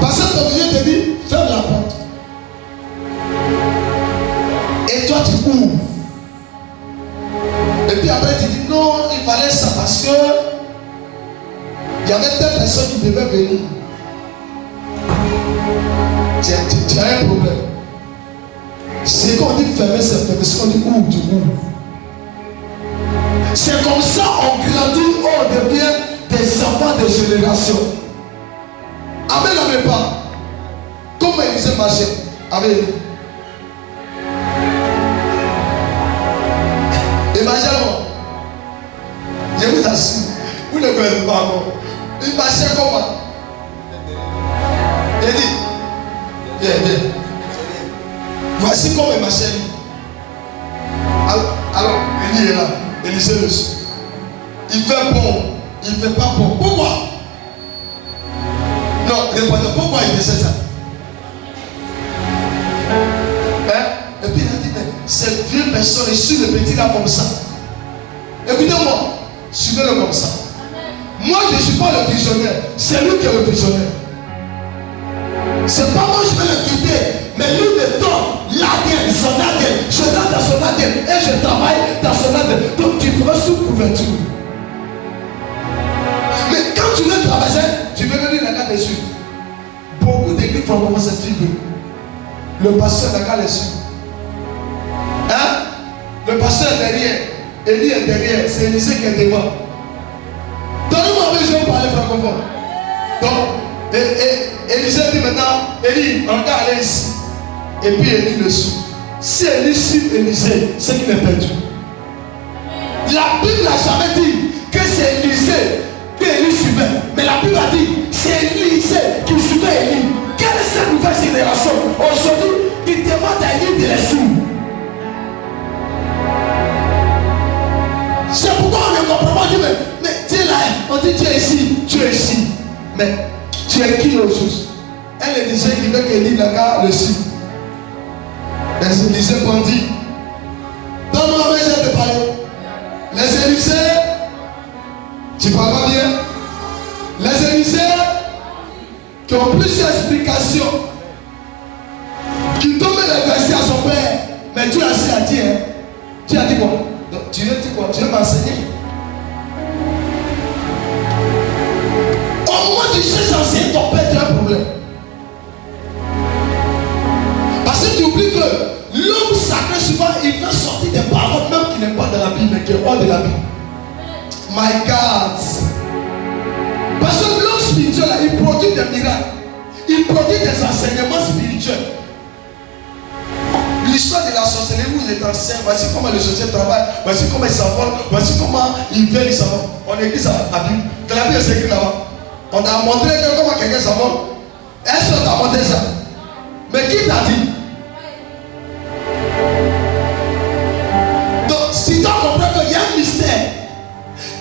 Parce que ton vieux te dit, ferme la porte. Et toi tu ouvres. Et puis après tu dis, non, il fallait ça parce que il y avait telle personne qui devait venir. Tu as un problème. C'est qu'on dit fermer, c'est fermer. C'est qu'on dit ouvre, tu ouvres. C'est comme ça on grandit, on devient des enfants de génération. Amen, amen pas. Comment Élisée marchait avec lui? Imaginez-moi. Je vous assure, vous ne connaissez pas encore. Il marchait comment? Il dit, viens, viens. Voici comment il marchait lui. Alors, Élie est là. Élisée le suit. Il fait bon, il ne fait pas bon. Pourquoi? Non, répondez, pourquoi il faisait ça? Hein? Et puis il a dit, mais cette vieille personne est sur le petit là comme ça. Écoutez-moi, suivez-le comme ça. Moi, je ne suis pas le visionnaire, c'est lui qui est le visionnaire. C'est pas moi, je vais le quitter, mais lui me donne l'ADN, son ADN. Je rentre dans son ADN et je travaille dans son ADN. Donc tu pourras sous couverture. Mais quand tu veux traverser, tu veux venir dans la carte dessus. Beaucoup d'églises francophones s'expliquent. Le pasteur n'a qu'à dessus. Hein? Le pasteur est derrière. Élie est derrière. C'est Élisée qui est devant. Donnez-moi un peu, je vais parler francophone. Donc, Élisée dit maintenant, Élie, on va aller ici. Et puis Élie le suit. Si Élie suit Élisée, c'est qu'il est perdu. La Bible n'a jamais dit que c'est Élisée que Élie suivait. Mais la Bible a dit c'est Élisée qui suivait Élie. Quelle est cette nouvelle génération aujourd'hui qui demande à Élie de les suivre? C'est pourquoi on ne comprend pas. Mais tu es là, on dit tu es ici, tu es ici. Mais tu es qui au juste? Elle est disait qu'il veut qu'Élie le suive. Les Élysées ont dit, donne-moi un message de parler. Les Élysées, tu parles pas bien. Les Élysées qui ont plusieurs explications, qui donnent les versets à son père. Mais tu as assez à dire. Hein? Tu as dit quoi? Donc, tu veux dire quoi? Tu veux m'enseigner? Au moment où tu cherches à enseigner ton père, tu as un problème. Parce que tu oublies que l'homme sacré, souvent, il fait sortir des paroles même qui n'est pas dans la Bible, mais qui est hors de la Bible. My God. Parce que l'homme spirituel, il produit des miracles. Il produit des enseignements spirituels. L'histoire de la sorcellerie où il est ancien, voici comment les sorciers travaillent, voici comment ils s'envolent, voici comment ils viennent, ils s'envolent. On écrit ça à la Bible. Dans la Bible, c'est écrit là-bas. On a montré comment quelqu'un s'envole. Est-ce qu'on t'a montré ça? Mais qui t'a dit? Donc, si tu comprends qu'il y a un mystère,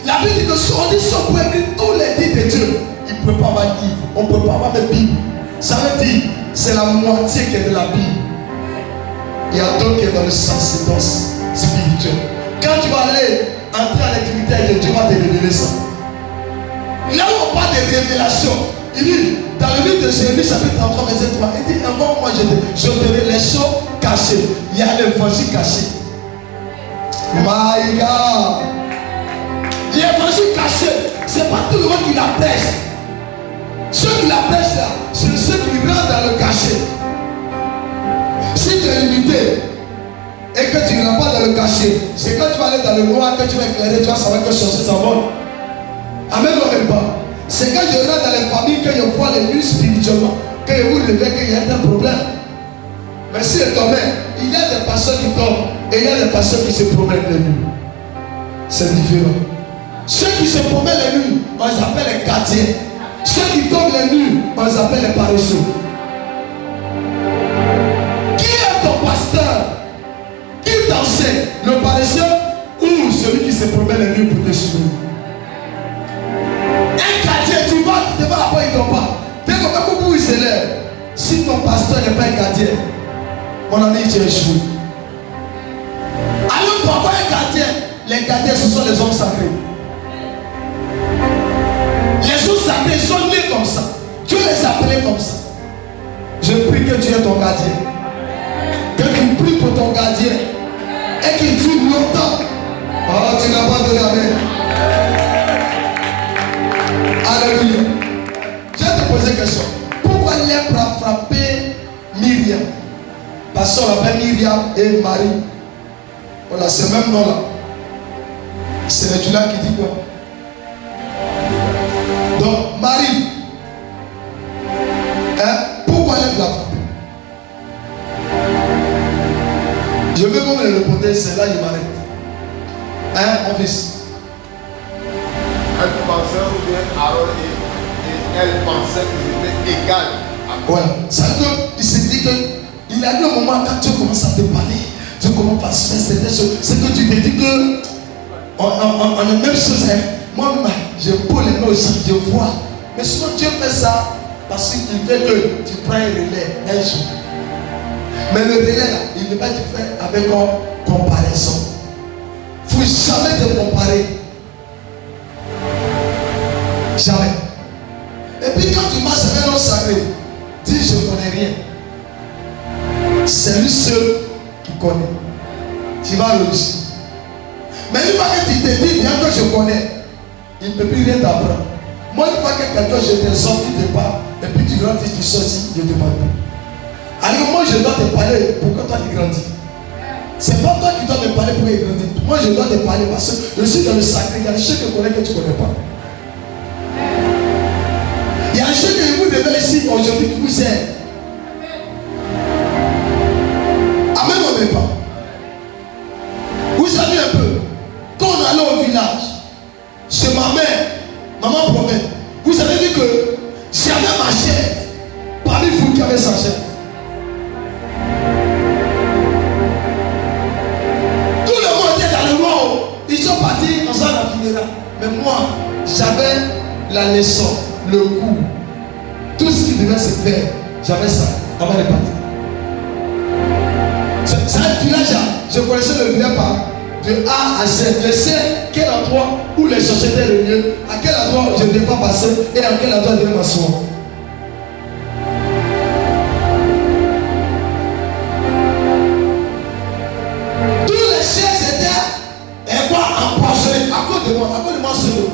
la Bible dit que si on dit ça pour écrire tous les dits de Dieu, il ne peut pas avoir de livre, on ne peut pas avoir de Bible. Ça veut dire, c'est la moitié qui est de la Bible. Il y a d'autres qui est dans le sens spirituel. Quand tu vas aller entrer en intimité avec Dieu, Dieu va te révéler ça. Là où on parle de révélation, il dit, dans le livre de Jérémie, chapitre 33, verset 3, il dit, encore moi je donnerai les choses cachées. Il y a l'évangile caché. My God. L'évangile caché, ce n'est pas tout le monde qui la prêche. Ceux qui la prêchent là, c'est ceux qui rentrent dans le cachet. Si tu es limité et que tu ne rentres pas dans le cachet, c'est quand tu vas aller dans le noir que tu vas éclairer, tu vas savoir que sorcier s'envole. Amen ou même pas. C'est quand je rentre dans les familles que je vois les nuits spirituellement, que je vous révèle qu'il y a un problème. Mais si elle tombait, il y a des personnes qui tombent et il y a des personnes qui se promènent les nuits. C'est différent. Ceux qui se promènent les nuits, on les appelle les gardiens. Ceux qui tombent les nuits, on les appelle les paresseux. Qui est ton pasteur? Qui t'enseigne? Le paresseux ou celui qui se promène les nuits pour te suivre? Un gardien, tu vas devant la porte, il ne tombe pas. Dès que beaucoup il se lève, si ton pasteur n'est pas un gardien, mon ami, tu es échoué. Alors pour avoir un gardien, les gardiens ce sont les hommes sacrés. Les hommes sacrés sont nés comme ça. Dieu les appelait comme ça. Je prie que tu es ton gardien. Que tu pries pour ton gardien. Et qu'il vive longtemps. Oh, tu n'as pas donné amen. Alléluia. Je vais te poser une question. Pourquoi lèpre a frappé Myriam? Parce qu'on l'appelle Myriam et Marie. Voilà, c'est le même nom là. C'est le Judas qui dit quoi? Donc, Marie, hein, pourquoi lèpre l'a frappé? côté, c'est là que je m'arrête. Hein, mon fils? Elle pensait ou bien Aaron et elle pensait qu'ils étaient égales. Voilà. C'est qu'il s'est dit qu'il a eu un moment quand tu commences à te parler, tu commences à faire certaines choses. C'est que tu te dis que on est même chose. Hein. Moi, je pose les mains au sang, je vois. Mais souvent Dieu fait ça parce qu'il veut que tu prends un relais un jour. Mais le relais là, il ne veut pas te faire avec une comparaison. Il ne faut jamais te comparer. Jamais. Et puis quand tu marches avec l'homme sacré, dis je ne connais rien. C'est lui seul qui connaît. Tu vas le dire. Mais une fois que tu te dis bien que je connais, il ne peut plus rien t'apprendre. Moi, une fois que quelqu'un je te sors, tu te parles, et puis tu grandis, tu sortis, je ne te parle plus. Alors moi je dois te parler pour que toi tu grandis. C'est pas toi qui dois me parler pour qu'il grandisse. Moi je dois te parler parce que je suis dans le sacré. Il y a des choses que je connais que tu ne connais pas. Il y a des choses que vous devez ici aujourd'hui qui vous aident. Amen, on n'est pas. Vous savez un peu, quand on allait au village, chez ma mère, maman prophète, vous avez dit que j'avais ma chaise parmi vous qui avez sa chaise. Tout le monde était dans le monde. Ils sont partis dans un funéraire. Mais moi, j'avais la leçon, le coup, tout ce qui devait se faire. J'avais ça avant de partir. C'est un village, je connaissais le village par de A à Z. Je sais quel endroit où les sociétés réunies, à quel endroit je ne devais pas passer et à quel endroit je devais m'asseoir. Tous les chaises étaient en porcelaine à cause de moi seul.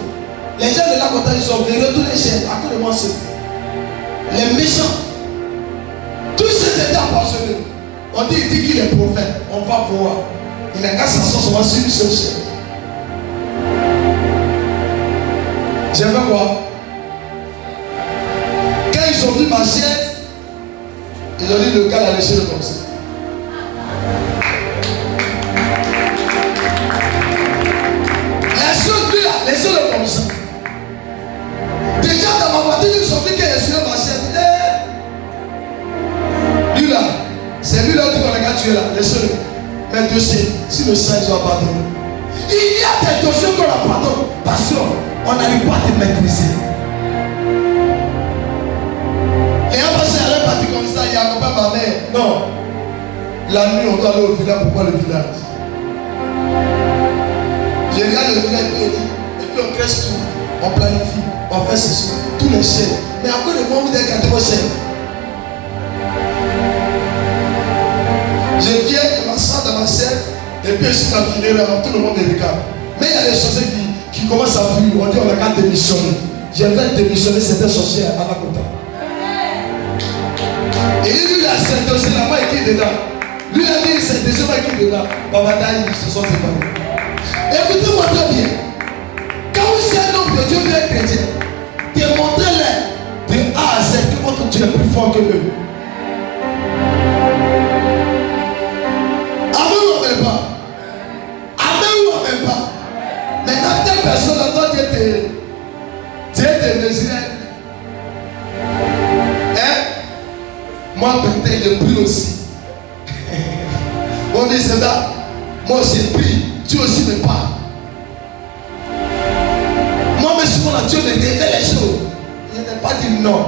Les gens de la montagne sont venus, tous les chaises à cause de moi seul. Les méchants, tous ces étaient en porcelaine. On dit qu'il est prophète, on va voir. Il n'a qu'à s'asseoir sur une seule chaise. J'ai fait quoi? Quand ils ont vu ma chaise, ils ont dit le gars a laissé le comme ça. Les choses lui a laissé le comme ça. Déjà dans ma voiture, ils ont dit qu'il a laissé ma chaise. Lui là, c'est lui là qui on regarde, tu es là, laissez-le. Mais dossier, si le sang doit pardonner. Il y a des dossiers qu'on a pardonné parce qu'on n'arrive pas à te maîtriser. Et un passé à la partie comme ça, il y a pas ma mère. Non. La nuit, on doit aller au village pour voir le village. Je regarde le village et puis on crée tout. On planifie, on fait ceci, tous les chaînes. Mais à cause de moi, vous avez gardé vos chaînes. Je viens, je m'assois dans ma scène, et puis je suis dans le funéraire, tout le monde me regarde. Mais il y a des sorciers qui commencent à fuir, on dit on a qu'à démissionner. Je vais démissionner certains sorciers à la côte. Et lui, il a cette dossier là-bas écrit dedans. Lui, il a dit cette dossier là écrit dedans. Babataï, ils se sont séparés. Écoutez-moi très bien. Quand vous êtes un homme de Dieu, bien chrétien, démontrez-les de A à Z que votre Dieu est plus fort que eux. Maintenant, telle personne à toi, tu es mesuré. Hein? Moi, peut-être, je prie aussi. On dit c'est ça. Moi, j'ai pris. Dieu aussi me parle. Moi, mais souvent, Dieu me révèle les choses. Il n'a pas dit non.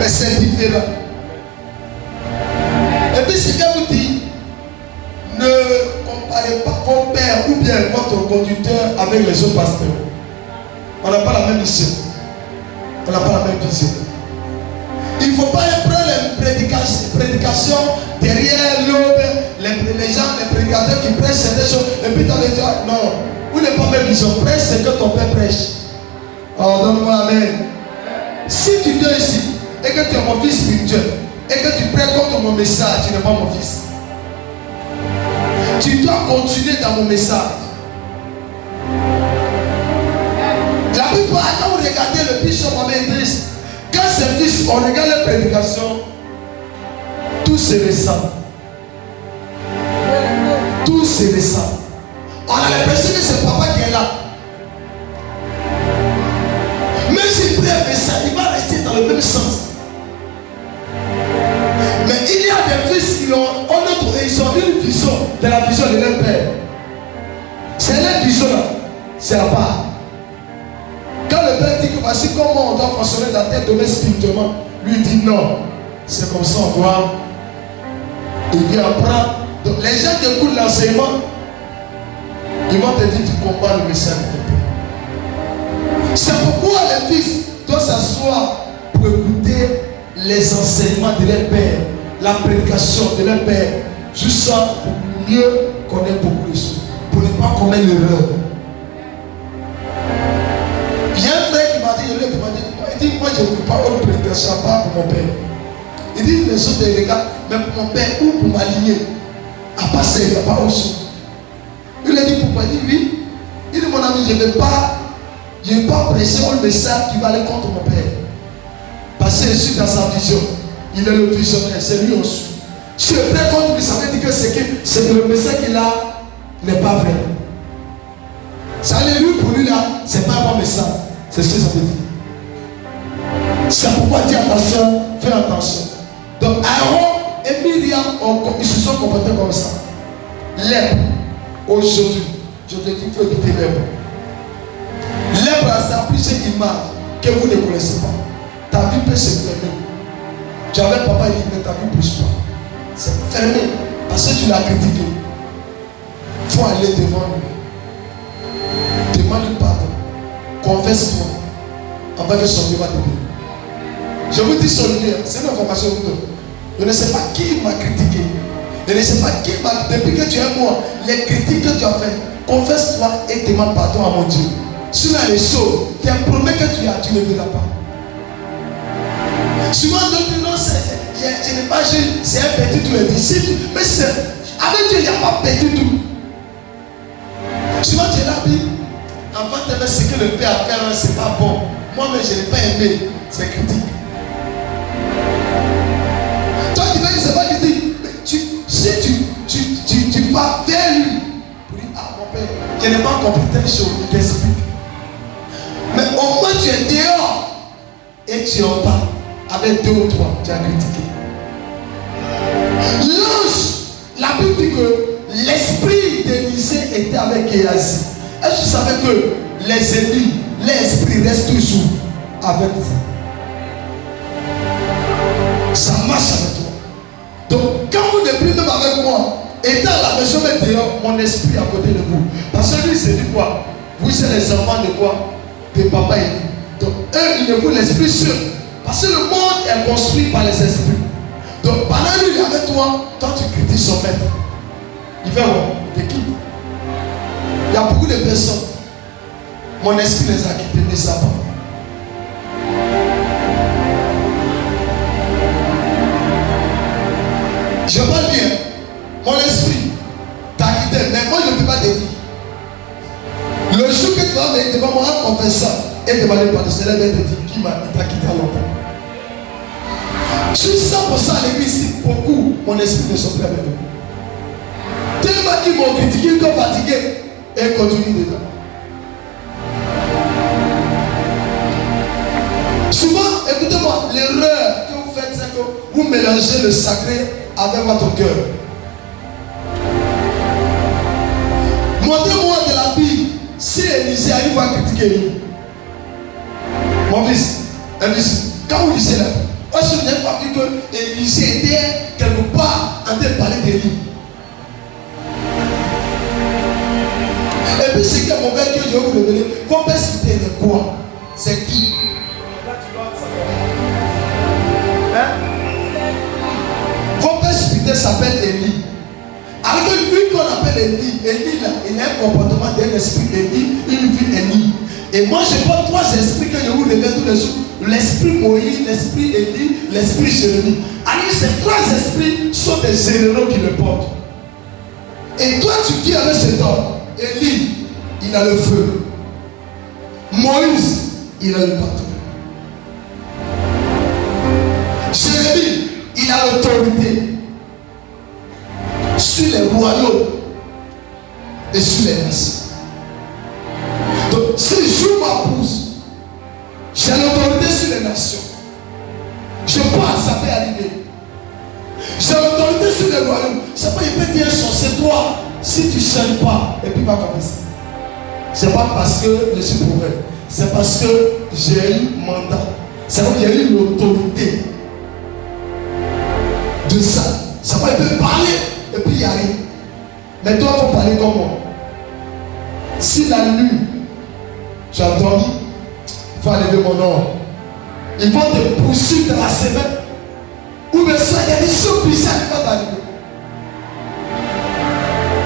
Mais c'est différent. Et puis, c'est bien vous dit, ne comparez pas vos pères ou bien votre conducteur avec les autres pasteurs. On n'a pas la même mission. On n'a pas la même vision. Il ne faut pas prendre les prédications derrière l'aube, les gens, les prédicateurs qui prêchent certaines choses, et puis tu vas dire, non, vous n'avez pas même vision, prêche ce que ton père prêche. Oh, donne-moi amen. Si tu viens ici, et que tu es mon fils spirituel, et que tu prêches contre mon message, tu n'es pas mon fils. Tu dois continuer dans mon message. La plupart, quand vous regardez le bishop Mohamed Idriss, quand c'est fils, on regarde les prédications, tout se ressemble. Tout se ressent. On a l'impression que c'est papa qui est là. Même s'il prie un message, il va rester dans le même sens. Mais il y a des fils qui ont une vision de la vision de leur père. C'est leur vision là. C'est à part. Quand le père dit que voici comment on doit fonctionner dans la tête de l'homme spirituellement, lui dit non. C'est comme ça on doit. Il vient apprendre. Donc les gens qui écoutent l'enseignement, ils vont te dire tu comprends le message de ton père. C'est pourquoi les fils doivent s'asseoir pour écouter les enseignements de leur père, la prédication de leur père, juste ça pour mieux connaître beaucoup de choses, pour ne pas commettre l'erreur. Il y a un frère qui m'a dit, il dit, moi je n'écoute pas une prédication pas pour mon père. Il dit, les choses des regards, mais pour mon père ou pour ma lignée, à passer, il n'y a pas autre chose. Il a dit pourquoi? Il dit oui. Il dit mon ami, je ne vais pas prêcher un message qui va aller contre mon père. Parce que je suis dans sa vision. Il est le visionnaire, c'est lui aussi. Si le père contre lui, ça veut dire que c'est que le message qu'il a n'est pas vrai. Ça veut dire pour lui là, c'est pas un bon message. C'est ce que ça veut dire. C'est pourquoi dis attention, fais attention. Donc Aaron et Myriam, ils se sont comportés comme ça. Lèpre, aujourd'hui, je te dis qu'il faut éviter lèpre. Lèpre, c'est plusieurs images que vous ne connaissez pas. Ta vie peut se fermer. Tu avais papa, il dit, mais ta vie ne bouge pas. C'est fermé. Parce que tu l'as critiqué. Il faut aller devant lui. Demande pardon. Confesse-toi. On va que son Dieu va te bénir. Je vous dis son Dieu, c'est une information pour toi. Je ne sais pas qui m'a critiqué. Je ne sais pas qui m'a. Depuis que tu es mort, les critiques que tu as fait, confesse-toi et demande pardon à mon Dieu. Si tu as les choses, tu promets que tu ne verras pas. Souvent, d'autres non, je n'ai pas juste, c'est un petit tout, mais avec Dieu, il n'y a pas petit tout. Souvent, tu es là, avant de ce que le Père a fait, c'est pas bon. Moi-même, je n'ai pas aimé, c'est critique. Toi qui veux dire, c'est pas critique. Si tu vas vers lui, pour dire, ah mon Père, je n'ai pas compris telle chose, il t'explique. Mais au moins, tu es dehors et tu en parles. Avec 2 ou 3, tu as critiqué. L'ange, la Bible dit que l'esprit d'Élisée était avec Géasi. Est-ce que tu savais que les ennemis, l'esprit reste toujours avec vous? Ça marche avec toi. Donc, quand vous n'êtes plus même avec moi, étant à la maison même dehors, mon esprit à côté de vous. Parce que lui, c'est dit quoi? Vous êtes les enfants de quoi? De papa et lui. Donc, eux, ils ne vous l'esprit sûr. Parce que le monde est construit par les esprits. Donc pendant lui, il est avec toi, toi tu critiques son maître. Il fait quoi? Il te quitte. Il y a beaucoup de personnes. Mon esprit les a quittés, ne savent pas. Je parle bien. Mon esprit t'a quitté, mais moi je ne peux pas te dire. Le jour que tu vas venir devant moi en confessant et demander pardon, c'est là que je te dis qui t'a quitté à longtemps. Je suis 100% à l'église ici, beaucoup, mon esprit ne sont plus avec nous. Tellement qu'ils m'ont critiqué, ils sont fatigués, et ils continuent dedans. Souvent, écoutez-moi, l'erreur que vous faites, c'est que vous mélangez le sacré avec votre cœur. Montrez-moi de la Bible, si Élisée arrive à critiquer lui. Mon fils, quand vous lisez là, est-ce que vous n'avez pas vu que Élisée était quelque part en train de parler de lui? Et puis c'est que mon père que je vais vous révéler, vos pères c'était de quoi? C'est qui? Vos pères spirituels s'appellent Élie. Alors que lui qu'on appelle Élie, Élie là, il a un comportement d'un esprit Élie, une vie Élie. Et moi je vois 3 esprits que je vous révèle tous les jours. L'esprit Moïse, l'esprit Élie, l'esprit Jérémie. Alors ces 3 esprits sont des généraux qui le portent. Et toi tu vis avec cet homme. Élie, il a le feu. Moïse, il a le bâton. Jérémie, il a l'autorité sur les royaumes et sur les nations. Donc, si je m'appose, j'ai l'autorité sur les nations. Je pense, ça peut arriver. J'ai l'autorité sur les royaumes. C'est pas, il peut dire c'est toi, si tu ne saignes pas, et puis il va commencer. C'est pas parce que je suis prophète, c'est parce que j'ai eu mandat. C'est parce que j'ai eu l'autorité de ça. C'est pas, il peut parler, et puis il y arrive. Mais toi, il faut parler comme moi. Si la nuit, tu as dormi, il faut enlever mon nom. Ils vont te poursuivre dans la semaine. Ou bien ça, il y a des choses bizarres qui vont t'arriver.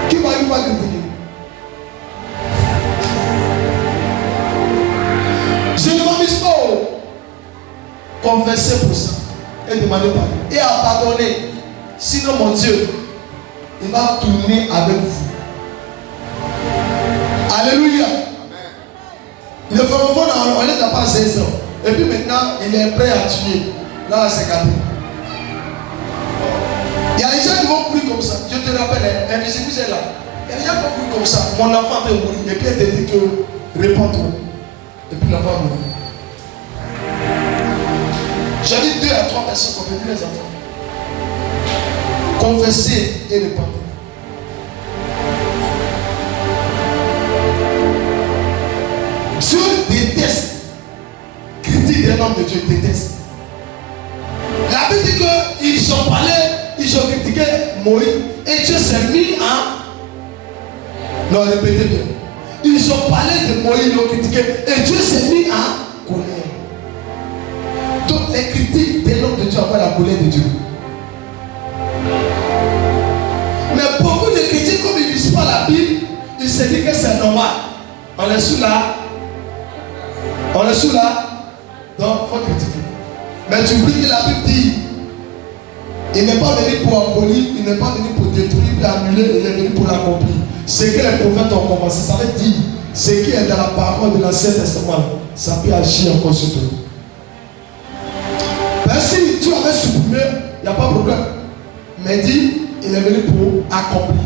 Qui va y voir critiquer? Je ne m'amuse pas au confesser pour ça. Et demander pardon. Et à pardonner. Sinon, mon Dieu, il va tourner avec vous. Alléluia. Le francophone, on n'est pas 16 ans. Et puis maintenant, il est prêt à tuer. Là, c'est capé. Il y a des gens qui vont courir comme ça. Je te rappelle, un visible est là. Il y a des gens qui vont courir comme ça. Mon enfant peut mourir. Et puis elle te dit que réponds-toi. Et puis l'enfant mourir. J'ai dit 2 à 3 personnes qui ont perdu les enfants. Confesser et répondre. Dieu déteste. Critique des noms de Dieu, déteste. La Bible dit qu'ils ont parlé, ils ont critiqué Moïse et Dieu s'est mis à. Non, répétez bien. Ils ont parlé de Moïse, ils l'ont critiqué et Dieu s'est mis à colère. Donc les critiques des noms de Dieu envoient la colère de Dieu. Mais beaucoup de critiques, comme ils ne lisent pas la Bible, ils se disent que c'est normal. On est sous là. On est sous là. Donc, il faut critiquer. Mais tu oublies que la Bible dit, il n'est pas venu pour abolir, il n'est pas venu pour détruire, pour annuler, il est venu pour l'accomplir. Ce que les prophètes ont commencé, ça veut dire, ce qui est dans la parole de l'Ancien Testament, ça peut agir encore sur toi. Mais si tu avais supprimé, il n'y a pas de problème. Mais dit, il est venu pour accomplir.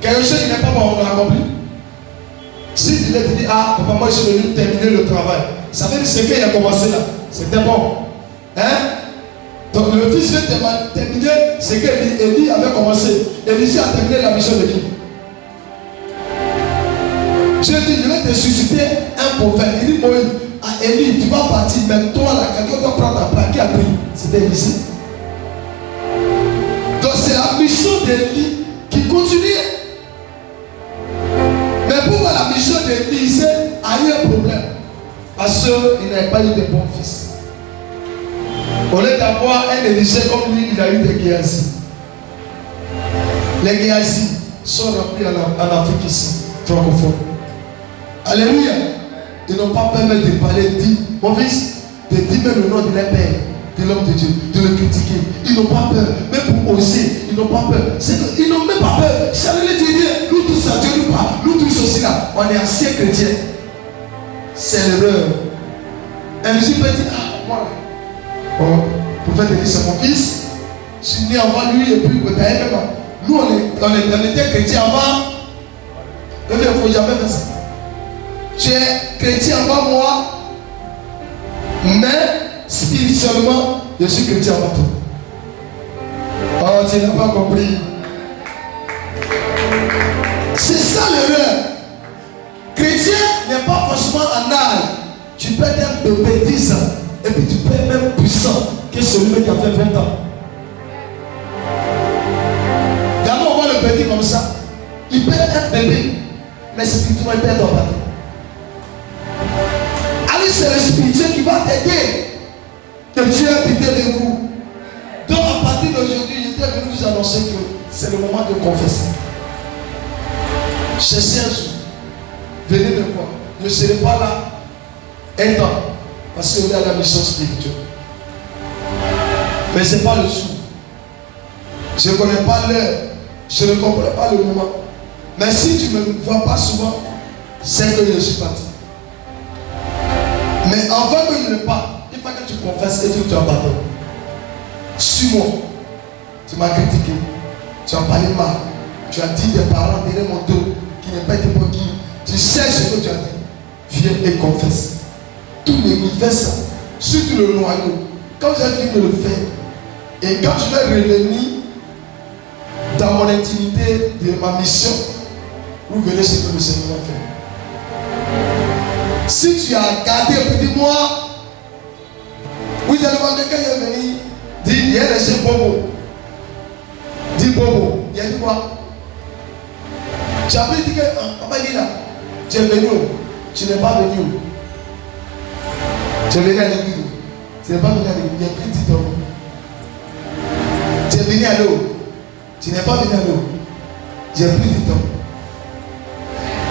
Quelque chose qui n'est pas bon, on l'a accompli. Si il te dit, ah, papa, moi je suis venu terminer le travail. Ça veut dire ce qu'il a commencé là. C'était bon. Hein? Donc le fils vient terminer ce qu'Élie avait commencé. Élie a terminé la mission de qui? Dieu dit, je vais te susciter un prophète. Il dit, Moïse, à Élie, tu vas partir, mais toi là, quelqu'un doit prendre ta place. Qui a pris? C'était Élie. Donc c'est la mission d'Élie qui continue. Mais pourquoi la mission d'Élie a eu un problème? Parce qu'il n'avait pas eu de bons fils. Au lieu d'avoir un Élisée comme lui, il a eu des Géasi. Les Géasi sont remplis en Afrique ici, francophone. Alléluia. Ils n'ont pas peur de parler, dit, mon fils, de dire même le nom de leur père, de l'homme de Dieu, de le critiquer. Ils n'ont pas peur, même pour oser, ils n'ont pas peur. Ils n'ont même pas peur. Ça veut dire, nous tous, ça Dieu nous parle, nous tous aussi là, on est anciens chrétiens. C'est l'erreur. Un Jésus peut dire, ah, moi, le prophète dit, c'est mon fils, je suis né avant lui, et puis, d'ailleurs, nous, on était chrétiens avant. Il ne faut jamais faire ça. Tu es chrétien avant moi, mais spirituellement, je suis chrétien avant toi. Oh, tu n'as pas compris. C'est ça l'erreur. Chrétien n'est pas forcément en âge. Tu peux être un bébé 10 ans, et puis tu peux être même puissant que celui qui a fait 20 ans. D'abord, on voit le petit comme ça. Il peut être un bébé, mais spirituellement, il peut être un bâton. Allez, c'est le spirituel qui va t'aider. Que Dieu a pitié de vous. Donc, à partir d'aujourd'hui, j'étais venu vous annoncer que c'est le moment de confesser. Cherchez un jour. Venez me voir. Je ne serai pas là un temps. Parce qu'il y a la mission spirituelle. Mais ce n'est pas le jour. Je ne connais pas l'heure. Je ne comprends pas le moment. Mais si tu ne me vois pas souvent, c'est que je suis parti. Mais avant que je ne parte, il faut que tu confesses et que tu abandonnes. Suis-moi. Tu m'as critiqué. Tu as parlé mal. Tu as dit des parents derrière mon dos qui qui n'est pas été pour qui, tu sais ce que tu as dit, viens et confesse. Tout l'église fait ça, surtout le noyau. Quand j'ai fini de le faire, et quand je vais revenir dans mon intimité de ma mission, vous verrez ce que le Seigneur va faire. Si tu as gardé, dis-moi, vous allez voir quelqu'un qui est venu dire, il y a laissé Bobo. Dis Bobo, il a dit quoi? Tu as appris, dit que, papa dit là, tu es venu, tu n'es pas venu. Tu es venu à l'église. Tu n'es pas venu à l'église, il y a pris du temps. Tu es venu à l'eau. Tu n'es pas venu à l'eau. J'ai pris du temps.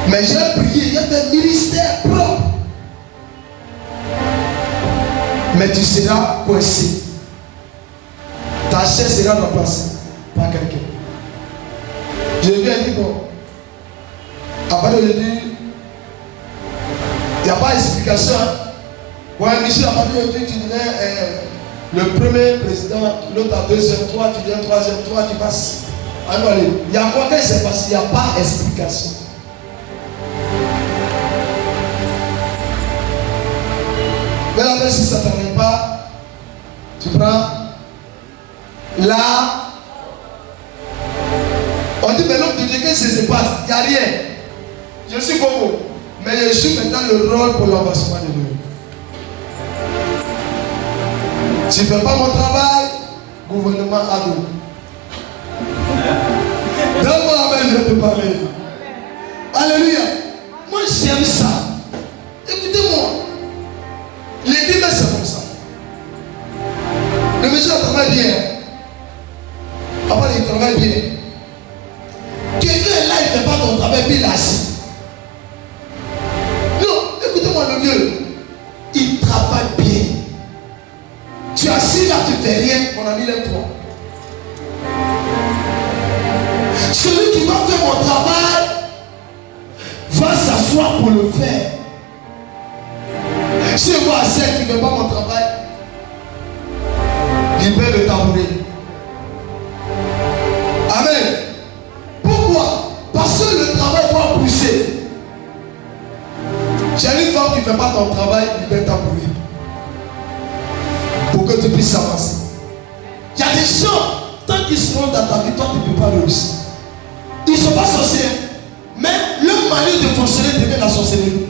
Mais j'ai prié, il y a des ministères propres. Mais tu seras coincé. Ta chaise sera remplacée par quelqu'un. Je viens dire bon. Après je dis, il n'y a pas d'explication. Ouais, Michel, à partir de tu deviens le premier président, l'autre à deuxième, toi tu deviens troisième, toi tu passes. Alors, il y a quoi que c'est parce qu'il n'y a pas d'explication. Mais là, si ça ne t'arrive pas, tu prends là. On dit, mais l'homme de Dieu, qu'est-ce qui se passe? Il n'y a rien. Je suis Bobo, mais je suis maintenant le rôle pour l'avancement de Dieu. Tu ne fais pas mon travail, gouvernement à nous. Donne-moi la main, je vais te parler. Alléluia. Moi, j'aime ça. Écoutez-moi. L'église, c'est comme ça. Le monsieur travaille bien. Papa, il travaille bien. Quelqu'un est là, il ne fait pas ton travail, puis il est assis. Non, écoutez-moi, le vieux. Il travaille bien. Tu es assis là, tu ne fais rien. Mon ami, lève-toi. Celui qui va faire mon travail va s'asseoir pour le faire. Si je vois assez qui ne fait pas mon travail, libère le tabouret. Amen. Pourquoi? Parce que le travail doit pousser. J'ai une femme qui ne fait pas ton travail, libère ta tabouret. Pour que tu puisses avancer. Il y a des gens, tant qu'ils seront dans ta vie, toi tu ne peux pas réussir. Ils ne sont pas sorciers, mais leur manière de fonctionner devient la sorcellerie.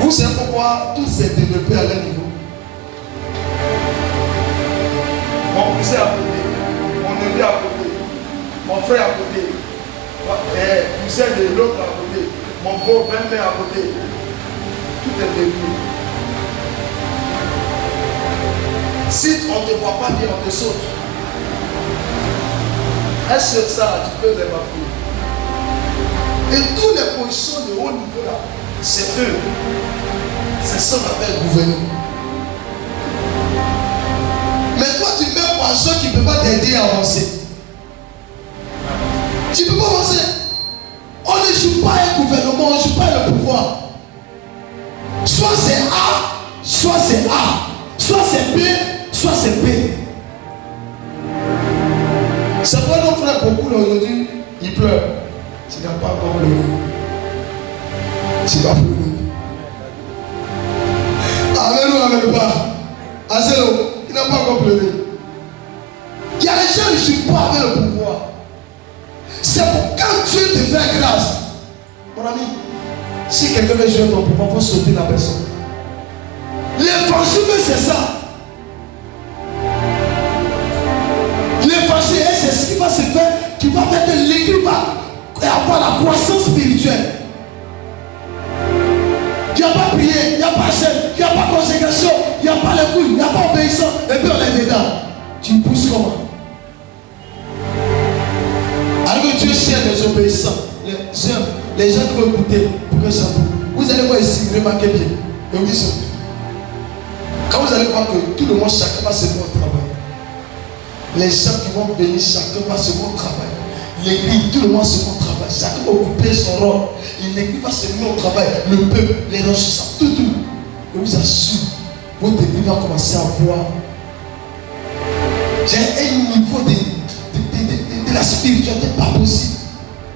Vous savez pourquoi tout s'est développé à leur niveau? Mon cousin à côté, mon neveu à côté, mon frère à côté, mon cousin de l'autre à côté, mon beau-père à côté. Tout est développé. Si on ne te voit pas bien, on te saute. Est-ce que ça, tu peux les bafouiller? Et toutes les positions de haut niveau là, c'est eux. C'est ça qu'on appelle gouvernement. Mais toi, tu mets poisson qui ne peut pas t'aider à avancer. Tu ne peux pas avancer. On ne joue pas un gouvernement, on ne joue pas le pouvoir. Soit c'est A, soit c'est A. Soit c'est B, soit c'est B. C'est pourquoi nos frères, beaucoup aujourd'hui, ils pleurent. Tu n'as pas encore pleuré. Tu vas pleurer. Amen ou amen pas. Azélo, il n'a pas encore pleuré. Il y a des gens qui ne jouent pas avec le pouvoir. C'est pour quand Dieu te fait grâce. Mon ami, si quelqu'un veut jouer ton pouvoir, il faut sauter la personne. L'évangile, c'est ça. L'évangile, c'est ce qui va se faire, qui va faire que l'église va avoir la croissance spirituelle. Il n'y a pas prière, il n'y a pas chaîne, il n'y a pas consécration, il n'y a pas les couilles, il n'y a pas obéissance, et puis on est dedans. Tu pousses comment? Alors que Dieu cherche les obéissants, les gens qui vont écouter pour que ça bouge. Vous allez voir ici, remarquez bien. Et vous dites, quand vous allez voir que tout le monde, chacun va se mettre au travail. Les gens qui vont venir, chacun va se mettre au travail. L'église, tout le monde se met au travail. Chacun va occuper son rôle. Et l'église va se mettre au travail. Le peuple, les ressources, tout. Je vous assure, votre église va commencer à voir. J'ai un niveau spiritualité, pas possible.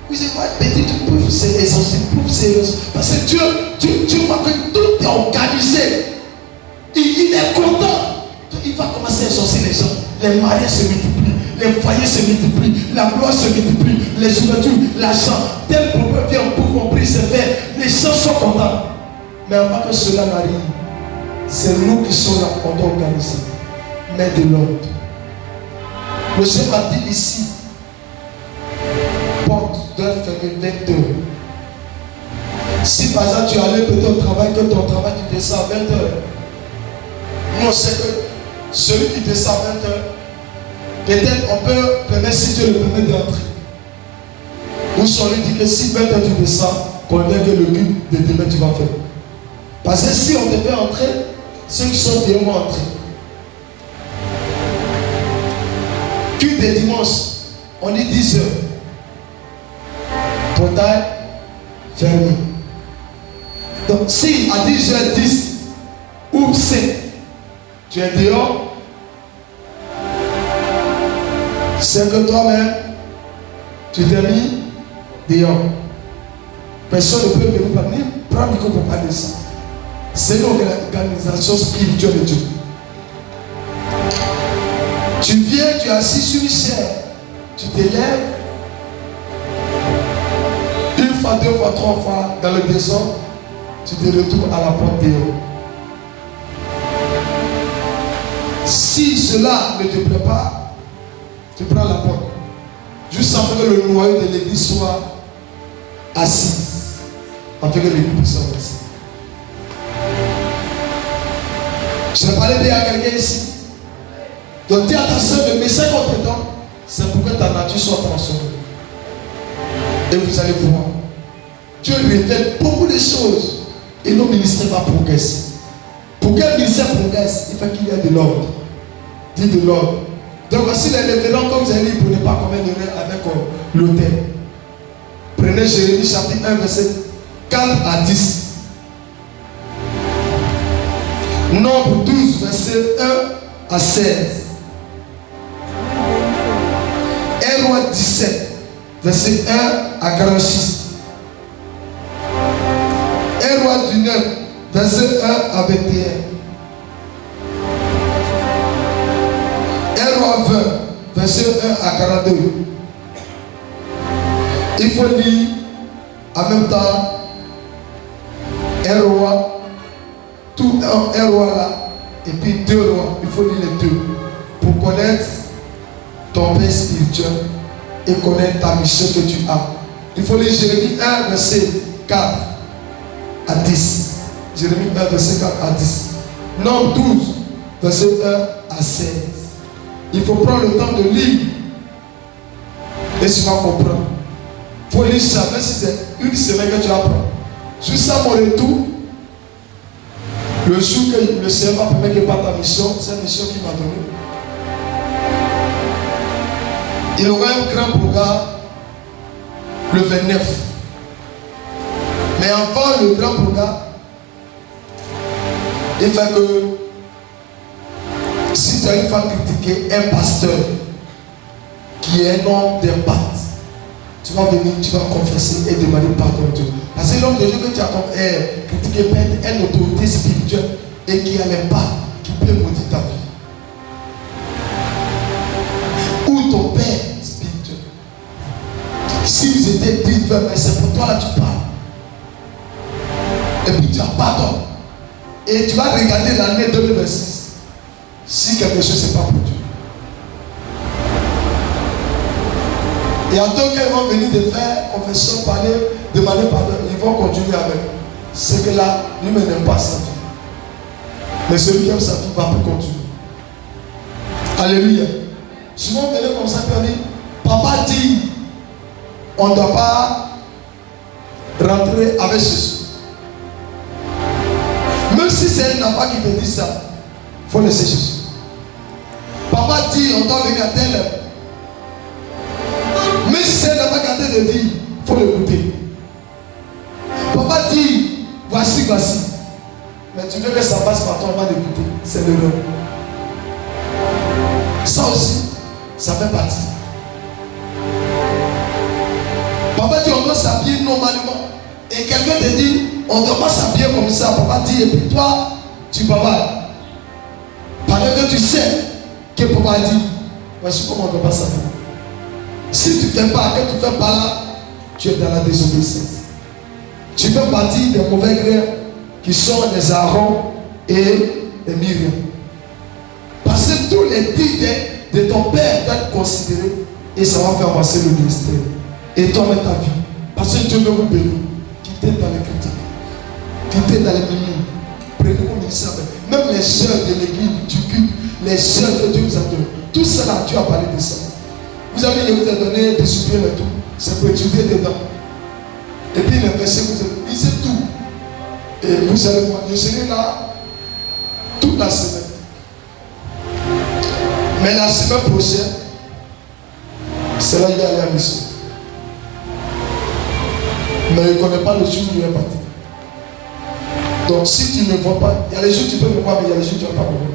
Vous savez, petit truc, pouf, c'est essentiel, pouf, c'est essentiel. Parce que Dieu voit que tout est organisé. Il est content. Il va commencer à exaucer les gens. Les mariés se multiplient, les foyers se multiplient, la gloire se multiplie, les ouvertures, l'argent. Tel problème vient, on prie, c'est fait. Les gens sont contents. Mais avant que cela n'arrive, c'est nous qui sommes là, on doit organiser. Mais de l'ordre. Le Seigneur m'a dit ici, porte doit fermer 20 heures. Si par exemple tu allais peut-être au travail, que ton travail tu descends à 20 heures. Nous on sait que celui qui descend à 20 heures, peut-être on peut permettre, si Dieu le permet, d'entrer. Ou si on lui dit que si 20 heures tu descends, qu'on vient que le but de demain tu vas faire. Parce que si on te fait entrer, ceux qui sont dehors vont entrer. Puis des dimanches, on dit 10 heures. Portail fermé. Donc si à 10h10 ou 5, tu es dehors, c'est que toi-même, tu t'es mis dehors. Personne ne peut venir parler, prendre le micro pour parler de ça. C'est l'organisation spirituelle de Dieu. Tu viens, tu es assis sur une chaise, tu te lèves, une fois, deux fois, trois fois dans le désordre, tu te retrouves à la porte dehors. Si cela ne te plaît pas, tu prends la porte. Juste afin que le noyau de l'église soit assis. Afin que l'église soit assise. Je vais parler à quelqu'un ici. Donc dis attention, le message qu'on te donne, c'est pour que ta nature soit transformée. Et vous allez voir. Dieu révèle beaucoup de choses. Et nos ministères vont progresser. Pour qu'un ministère progresse, il faut qu'il y ait de l'ordre. Dis de l'ordre. Donc voici les révérends, comme vous avez dit, pour ne pas commettre d'erreur avec l'autel. Prenez Jérémie chapitre 1, verset 4 à 10. Nombre 12, verset 1 à 16. 1 roi 17, verset 1 à 46. 1 roi 9, verset 1 à 21. 1 roi 20, verset 1 à 42. Il faut lire en même temps 1 roi, tout un roi là, et puis 2 rois. Il faut lire les deux pour connaître ton père spirituel et connaître ta mission que tu as. Il faut lire Jérémie 1, verset 4 à 10. Jérémie 1, verset 4 à 10. Nombre 12, verset 1 à 16. Il faut prendre le temps de lire et tu vas comprendre. Il faut lire ça, même si c'est une semaine que tu apprends. Jusqu'à mon retour, le jour que le Seigneur va permettre que par ta mission, c'est une mission qu'il m'a donnée. Il y aura un grand programme le 29. Mais avant le grand programme, il fait que si tu as une fois critiqué un pasteur qui est un homme d'impact, tu vas venir, tu vas confesser et demander pardon à Dieu. Parce que l'homme de Dieu que tu as critiqué peut être une autorité spirituelle et qui a l'impact, qui peut maudire ta vie. Ou ton père spirituel. Si vous étiez dit, mais c'est pour toi là tu parles. Et puis tu as pardon. Et tu vas regarder l'année 2026. Si quelque chose n'est pas pour Dieu. Et en tant qu'ils vont venir de faire confession, parler, demander pardon, ils vont continuer avec. C'est que là, lui-même n'aime pas sa vie. Mais celui qui aime sa vie va plus continuer. Alléluia. Souvent, on venait comme ça, puis papa dit, on ne doit pas rentrer avec Jésus. Même si c'est un enfant qui te dit ça, il faut laisser Jésus. Papa dit, on doit venir à telle heure. Mais si c'est un enfant qui a te dire, il faut l'écouter. Papa dit, voici, voici. Mais tu veux que ça passe par toi, on va l'écouter. C'est l'erreur. Ça aussi, ça fait partie. normalement. Et quelqu'un te dit, on ne doit pas s'habiller comme ça. Papa dit, et puis toi, tu bavardes. Parce que tu sais que papa dit, voici comment on ne doit pas s'habiller. Si tu ne fais pas, que tu ne fais pas là, tu es dans la désobéissance. Tu fais partie des mauvais grains qui sont les Aaron et les Myriam. Parce que tous les titres de ton père doivent être considérés et ça va faire avancer le ministère. Et toi, mets ta vie. Parce que Dieu veut vous bénir. Quittez dans les critiques. Quittez dans les minimes. Prenez mon ministère. Même les sœurs de l'église, du culte, les sœurs que Dieu vous a données. Tout cela, Dieu a parlé de ça. Vous avez, il vous a donné des soupirs et tout. C'est pour étudier dedans. Et puis les versets, vous lisez tout. Et vous allez voir, je serai là toute la semaine. Mais la semaine prochaine, c'est là qu'il va aller à la mission. Mais il ne connaît pas le jour où il est parti. Donc si tu ne vois pas, il y a les jours où tu peux me voir, mais il y a les jours où tu ne vas pas me voir.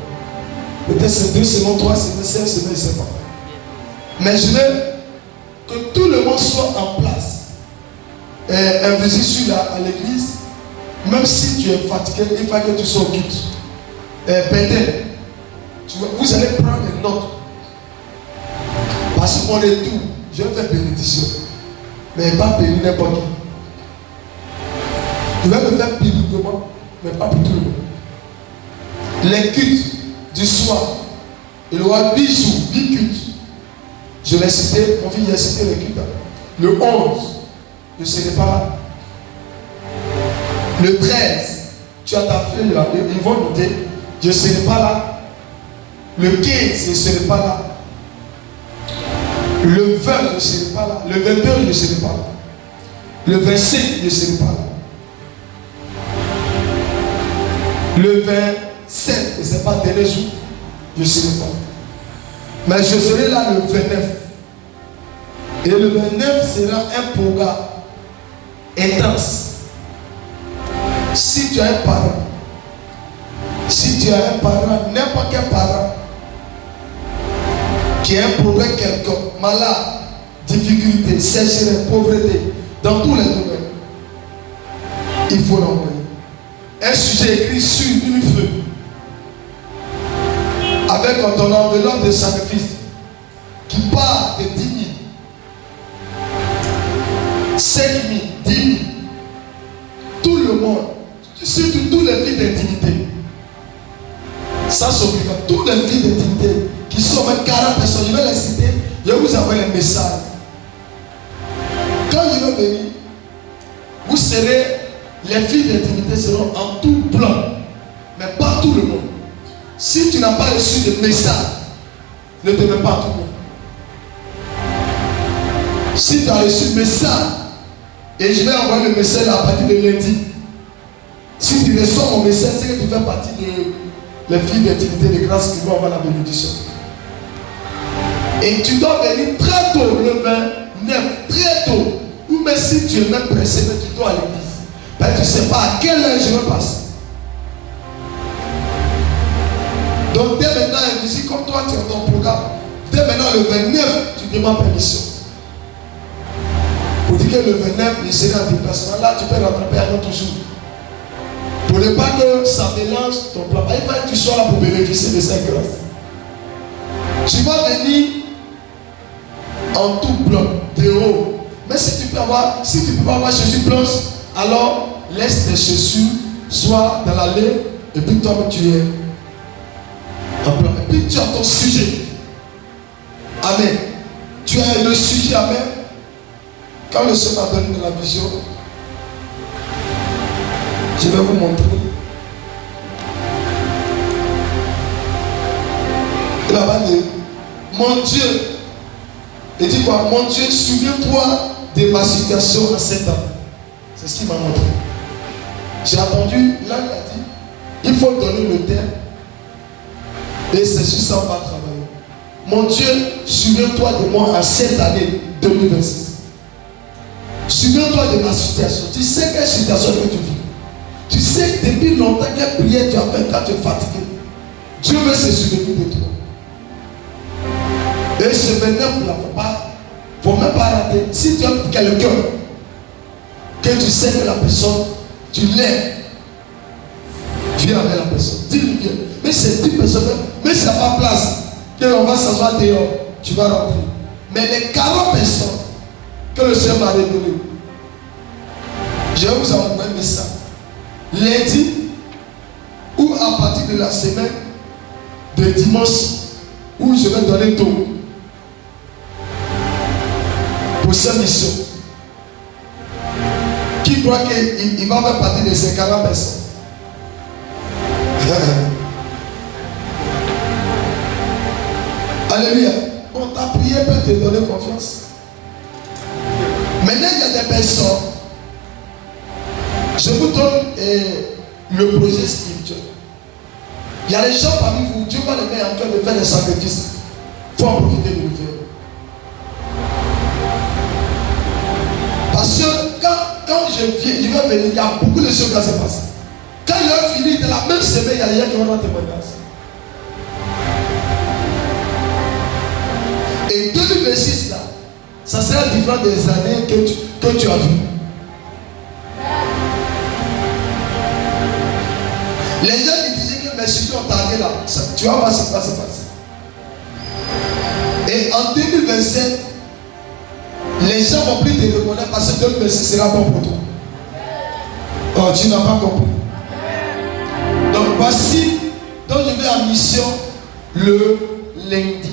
Peut-être c'est 2 semaines, 3 semaines, 5 semaines, je ne sais pas. Mais je veux que tout le monde soit en place. Investi sur à l'église, même si tu es fatigué, il faut que tu sois au culte. Peut-être, vous allez prendre des notes. Parce qu'on est tout. Je vais faire bénédiction. Mais pas bénir n'importe qui. Je vais le faire publiquement, mais pas pour tout le monde. Les cultes du soir, il y aura 8 jours, 8 cultes. Je l'ai cité, mon fils, il a cité les cultes. Le 11, je ne serai pas là. Le 13, tu as ta fille là, ils vont noter, je ne serai pas là. Le 15, je ne serai pas là. Le 20, je ne serai pas là. Le 22, je ne serai pas là. Le 25, je ne serai pas là. Le 27, ce n'est pas le dernier jour, je ne serai pas là. Mais je serai là le 29. Et le 29 sera un programme intense. Si tu as un parent, n'importe quel parent, qui a un problème quelconque, malade, difficulté, sécheresse, pauvreté, dans tous les domaines, il faut l'envoyer. Un sujet écrit sur une feuille, avec ton enveloppe de sacrifice, qui part de 10 000, 5 000, 10 000, tout le monde, surtout tous les vies d'intimité. Ça c'est obligatoire. Tous les vies d'intimité qui sont même 40 personnes, je vais les citer, je vais vous envoyer les messages. Quand je vais venir, vous serez, les filles d'intimité seront en tout blanc, mais pas tout le monde. Si tu n'as pas reçu de message, ne te mets pas à tout le monde. Si tu as reçu le message, et je vais envoyer le message à partir de lundi. Si tu reçois mon message, c'est que tu fais partie de les filles d'intimité de grâce qui vont avoir la bénédiction. Et tu dois venir très tôt, le 29, très tôt. Ou même si tu es même pressé, mais tu dois à l'église. Ben, tu ne sais pas à quelle heure je vais passer. Donc dès maintenant, ici, comme toi tu as ton programme, dès maintenant le 29, tu demandes permission. Pour dire que le 29, il sera en déplacement. Là, tu peux rattraper un autre jour. Pour ne pas que ça mélange ton plan. Il faut que tu sois là pour bénéficier de cette grâce. Tu vas venir en tout blanc, de haut. Mais si tu peux pas avoir chaussures blanches, alors laisse tes chaussures soit dans la laine et puis toi tu es en blanc. Et puis tu as ton sujet. Amen. Tu as le sujet, amen. Quand le Seigneur m'a donné de la vision, je vais vous montrer. Il a dit, mon Dieu, il dit quoi? Mon Dieu, souviens-toi de ma situation à 7 ans. C'est ce qu'il m'a montré. J'ai attendu, là il a dit, il faut donner le thème. Et c'est sur ça qu'on va travailler. Mon Dieu, souviens-toi de moi à cette année 2026. Souviens-toi de ma situation. Tu sais quelle situation que tu vis. Tu sais que depuis longtemps quelle prière tu as fait quand tu es fatigué. Dieu veut se souvenir de toi. Et ce 29 là, il ne faut même pas rater. Si tu as quelqu'un que tu sais que la personne, tu l'aimes, viens avec la personne. Dis-lui bien. Mais c'est 10 personnes, mais c'est pas place. On va s'asseoir dehors, tu vas remplir. Mais les 40 personnes que le Seigneur m'a révélé, je vais vous envoyer un message. Lundi, ou à partir de la semaine de dimanche, où je vais donner tout pour cette mission. Qui croit qu'il va faire partie de ces 40 personnes? Alléluia. Bon, ta prière peut te donner confiance. Maintenant, il y a des personnes. Je vous donne le projet spirituel. Il y a les gens parmi vous, Dieu va les mettre en cœur de faire des sacrifices. Il faut en profiter de le faire. Parce que quand je viens, je vais venir, il y a beaucoup de choses qui vont se passer. Quand il a fini, de la même semaine, il y a rien qui va dans témoignage. Et 2026 là, ça sera différent des années que tu as vues. Les gens qui disaient que mes cheveux ont tardé là, tu vas voir ce qui va se passer. Et en 2027, les gens vont plus te reconnaître parce que 2026 sera bon pour toi. Oh, tu n'as pas compris. Donc voici, donc je vais en mission le lundi.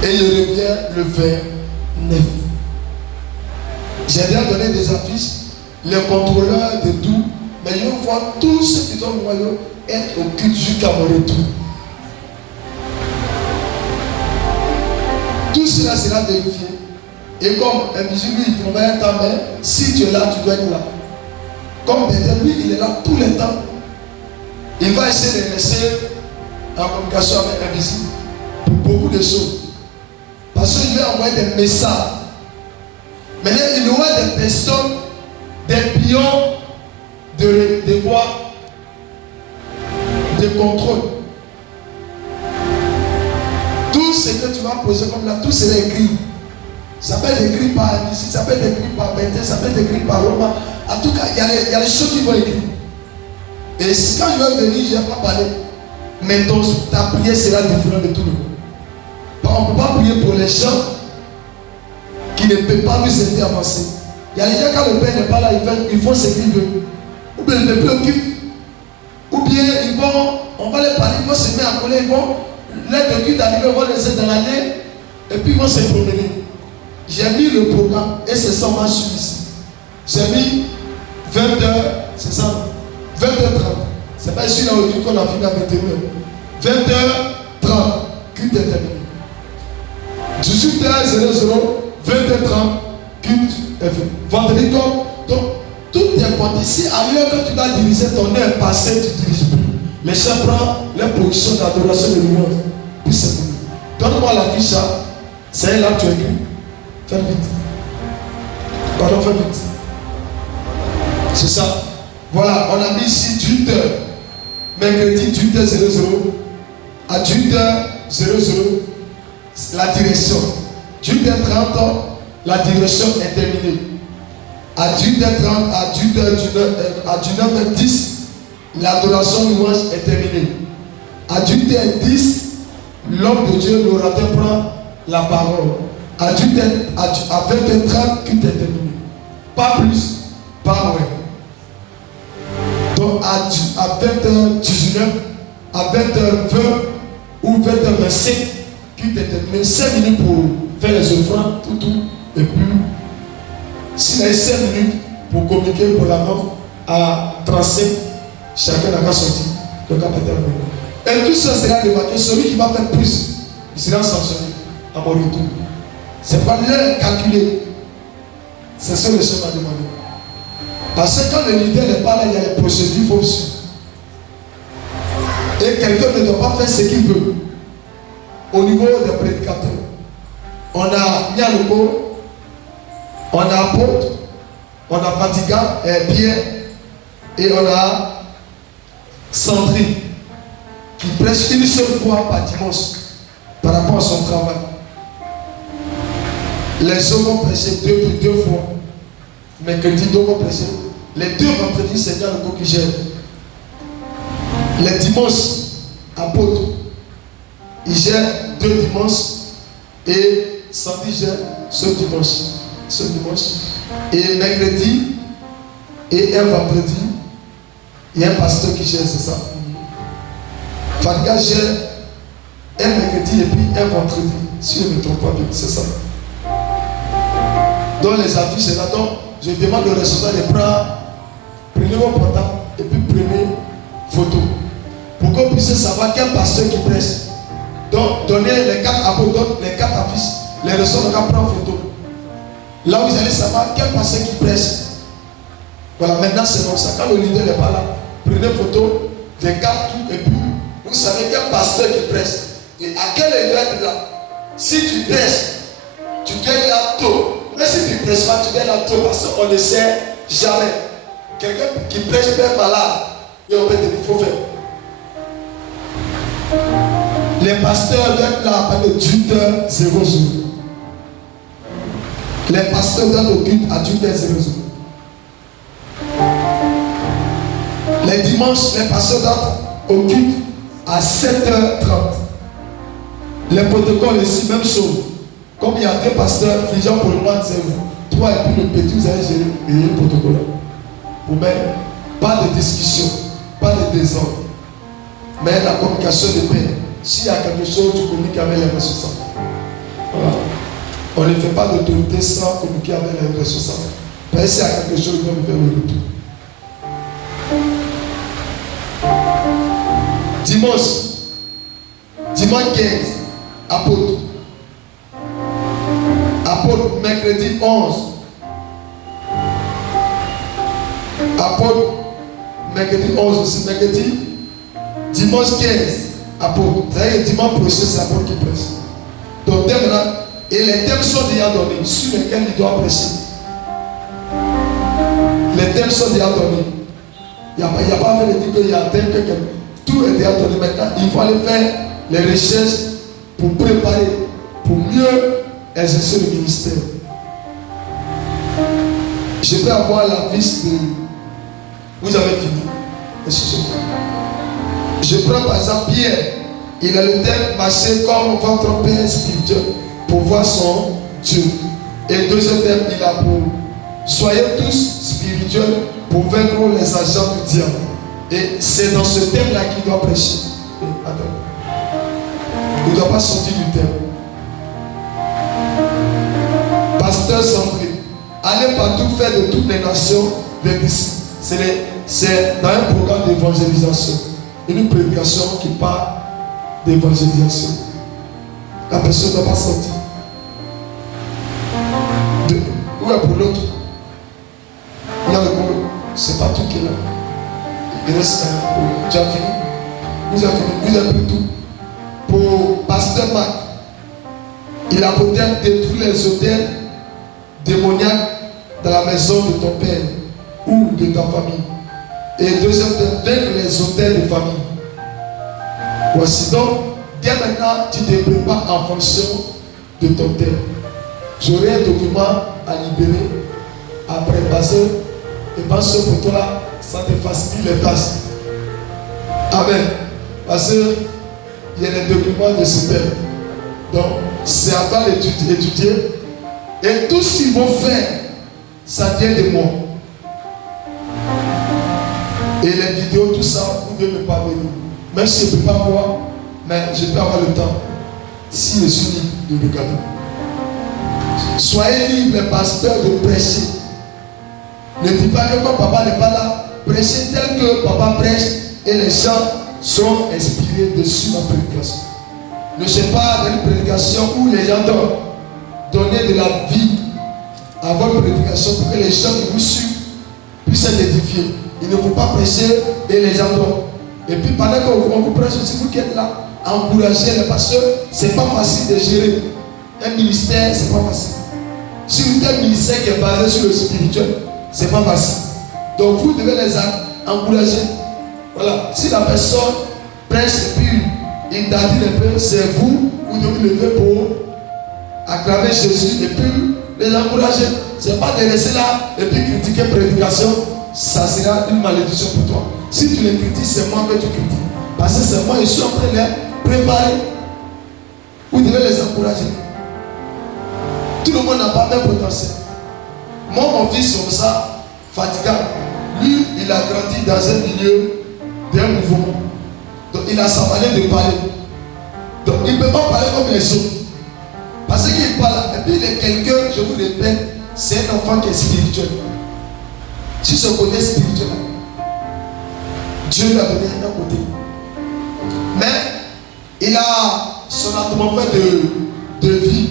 Et je reviens le 29. J'ai déjà donné des affiches, les contrôleurs de tout, mais je vois tous ceux qui sont au royaume être au culte jusqu'à mon retour. Tout cela sera vérifié. Et comme un musulman, il travaille un temps, mais si tu es là, tu dois être là. Comme lui, il est là tout le temps. Il va essayer de laisser en communication avec invisible pour beaucoup de choses. Parce qu'il lui a envoyé des messages. Maintenant, il y aura des personnes, des pions de quoi? De contrôle. Tout ce que tu vas poser comme là, tout c'est écrit. Ça peut être écrit par ici, ça peut être écrit par Bethel, ça peut être écrit par Roma. En tout cas, il y a les choses qui vont écrire. Et quand je vais venir, je ne vais pas parler. Mais ta prière sera différente de tout le monde. On ne peut pas prier pour les gens qui ne peuvent pas nous aider à avancer. Il y a des gens, quand le Père n'est pas là, ils font ce qu'ils veulent. Ou bien ils ne préoccupent. Ou bien on va les parler, ils vont se mettre à coller, ils vont l'aide de culte arriver, on va les laisser dans l'année, et puis ils vont se promener. J'ai mis le programme, et c'est ça, moi je suis ici. J'ai mis 20h, c'est ça, 20h30. C'est pas ici là où qu'on a fini à 21h. 20h30, culte est terminé. 18h00, 20h30, culte est fait. Vendredi, donc, tout est compté. Si à l'heure que tu vas diriger ton heure passée, tu ne diriges plus. Les chants prennent leur position d'adoration de louange. Puis c'est fini. Donne-moi la fiche, c'est là que tu écris. Fais vite. Pardon, fais vite. C'est ça. Voilà, on a mis ici 18h. Mercredi, 18h00 à 18h00. La direction. 18h30, la direction est terminée. À 18h30, à 19h10, l'adoration louange est terminée. À 18h10, l'homme de Dieu, l'orateur, prend la parole. À 20h30, tout est terminé. Pas plus, pas moins. Donc à 20h19, à 20h20 ou 20h25, tout est terminé. 5 minutes pour faire les offrandes, tout. Et puis, s'il y a 5 minutes pour communiquer pour la mort à 35, chacun n'a qu'à sortir. Le cap est terminé. Et tout ça sera débattu. Celui qui va faire plus, il sera sanctionné à mon retour. C'est pas l'heure calculée. C'est ce que le Seigneur m'a demandé. Parce que quand le leader n'est pas là, il y a les procédures, il faut suivre. Et quelqu'un ne doit pas faire ce qu'il veut. Au niveau des prédicateurs, on a Nialoko, on a Apôtre, on a Fatiga, Pierre, et on a Sandrine, qui prêche une seule fois par dimanche par rapport à son travail. Les hommes ont prêché deux fois. mercredi, donc on prêche. Les 2 vendredis, c'est Seigneur le qui gère. Les dimanches, apôtre, il gère 2 dimanches et samedi gère ce dimanche. Et mercredi et un vendredi, il y a un pasteur qui gère, c'est ça. Fadiga gère un mercredi et puis un vendredi, si je ne me trompe pas bien, c'est ça. Dans les affiches, c'est là. Donc, je demande au responsable de prendre, prenez mon portable et puis prenez photo. Pour qu'on puisse savoir quel pasteur qui prêche. Donc, donnez les 4 apôtres, les 4 affiches, les responsables vont prendre photo. Là, vous allez savoir quel pasteur qui prêche. Voilà, maintenant c'est comme ça. Quand le leader n'est pas là, prenez photo, les 4 tout, et puis vous savez quel pasteur qui prêche. Et à quel endroit là. Si tu prêches, tu dois être là tôt. Mais si tu ne prêches pas, tu dois être là tôt parce qu'on ne sait jamais. Quelqu'un qui prêche peut être malade et on peut te dire qu'il faut faire. Les pasteurs doivent être là à partir de 18h00. Les pasteurs doivent être au culte à 18h00. Les dimanches, les pasteurs doivent être au culte à 7h30. Les protocoles ici, même chose. Comme il y a 2 pasteurs, Philippe pour le mois, c'est vous. 3 et puis le petit, vous allez gérer le protocole. Pour même, pas de discussion, pas de désordre. Mais la communication de paix. S'il y a quelque chose, tu communiques avec les responsables. Voilà. On ne fait pas d'autorité sans communiquer avec les responsables. Mais s'il y a quelque chose, on va faire le retour. Dimanche 15, apôtre. Apôtre, mercredi 11. Apôtre, mercredi 11 aussi. Mercredi, dimanche 15, apôtre. Vous savez, dimanche prochain, c'est l'apôtre qui prêche. Donc, thème là, et les thèmes sont déjà donnés sur lesquels il doit prêcher. Les thèmes sont déjà donnés. Il n'y a pas de dire qu'il y a un thème que tout est déjà donné maintenant. Il faut aller faire les recherches pour préparer, pour mieux exercer le ministère. Je vais avoir la fiche de. Vous avez fini. Excusez-moi. Je prends par exemple Pierre. Il a le thème marcher comme votre père spirituel pour voir son Dieu. Et le deuxième thème, il a pour soyez tous spirituels pour vaincre les agents du diable. Et c'est dans ce thème-là qu'il doit prêcher. Attends. Il ne doit pas sortir du thème. Pasteur Sandrine, allez partout faire de toutes les nations des disciples. C'est dans un programme d'évangélisation. Une prédication qui parle d'évangélisation. La personne ne doit pas sortir. Où est pour l'autre? Il y a le gros. C'est pas tout qui est là. Il reste un. Tu as fini? Vous avez fini. Vous avez pris tout. Pour Pasteur Marc, il a peut-être détruit les hôtels démoniaques dans la maison de ton père ou de ta famille. Et deuxième, vaincre les hôtels de famille. Voici donc, dès maintenant, tu te prépares en fonction de ton thème. J'aurai un document à libérer après parce que pense que pour toi, ça te facilite les tâches. Amen. Parce qu'il y a des documents de ce thème. Donc, c'est à toi d'étudier. Et tout ce qu'ils vont faire, ça vient de moi. Et les vidéos, tout ça, vous ne pouvez pas venir. Même si je ne peux pas voir, mais je peux avoir le temps. Si je suis libre de regarder. Soyez libre, les pasteurs, de prêcher. Ne dites pas que quand papa n'est pas là, prêchez tel que papa prêche et les gens sont inspirés dessus la prédication. Ne cherchez pas une prédication où les gens doivent donner de la vie à votre prédication pour que les gens qui vous suivent puissent être édifiés. Il ne faut pas prêcher et les gens doivent. Et puis pendant qu'on vous prêche aussi, vous qui êtes là, encouragez les pasteurs. Ce n'est pas facile de gérer un ministère, ce n'est pas facile. Si vous êtes un ministère qui est basé sur le spirituel, ce n'est pas facile. Donc vous devez les encourager. Voilà. Si la personne prêche et puis il t'a dit un peu, c'est vous, vous devez lever pour acclamer Jésus et puis les encourager. Ce n'est pas de rester là et puis critiquer prédication. Ça sera une malédiction pour toi. Si tu les critiques, c'est moi que tu critiques. Parce que c'est moi, je suis en train de les préparer. Vous devez les encourager. Tout le monde n'a pas le même potentiel. Moi, mon fils, comme ça, fatigant, lui, il a grandi dans un milieu d'un mouvement. Donc, il a sa manière de parler. Donc, il ne peut pas parler comme les autres. Parce qu'il parle. Et puis, il est quelqu'un, je vous répète, c'est un enfant qui est spirituel. Si ce côté spirituel, Dieu lui a donné un côté. Mais, il a son atmosphère de vie.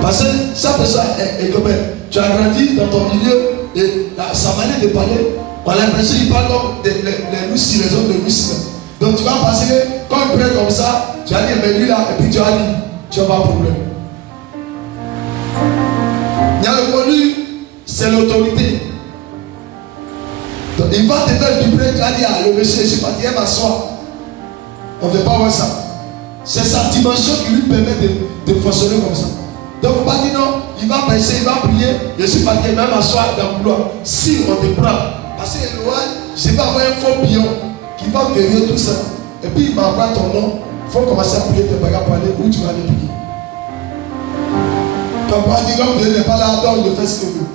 Parce que chaque personne est comme elle. Tu as grandi dans ton milieu et sa manière de parler, on a l'impression qu'il parle comme les Russes, les hommes de Russes. Donc tu vas passer, quand il prend comme ça, tu vas dire, mais lui là, et puis tu vas dire, tu n'as pas de problème. Il y a le connu, c'est l'autorité. Donc il va te faire vibrer, tu vas dire, ah, le monsieur, je suis fatigué, m'asseoir. On ne veut pas voir ça. C'est sa dimension qui lui permet de fonctionner comme ça. Donc on va dire non, il va penser, il va prier, je suis fatigué, même m'asseoir dans le couloir. Si on te prend, parce que je vais avoir un faux pion qui va verrouiller tout ça. Et puis il m'envoie ton nom, il faut commencer à prier tes bagages pour aller où tu vas aller prier. Donc on va dire comme Dieu n'est pas là, donc de faire ce que vous.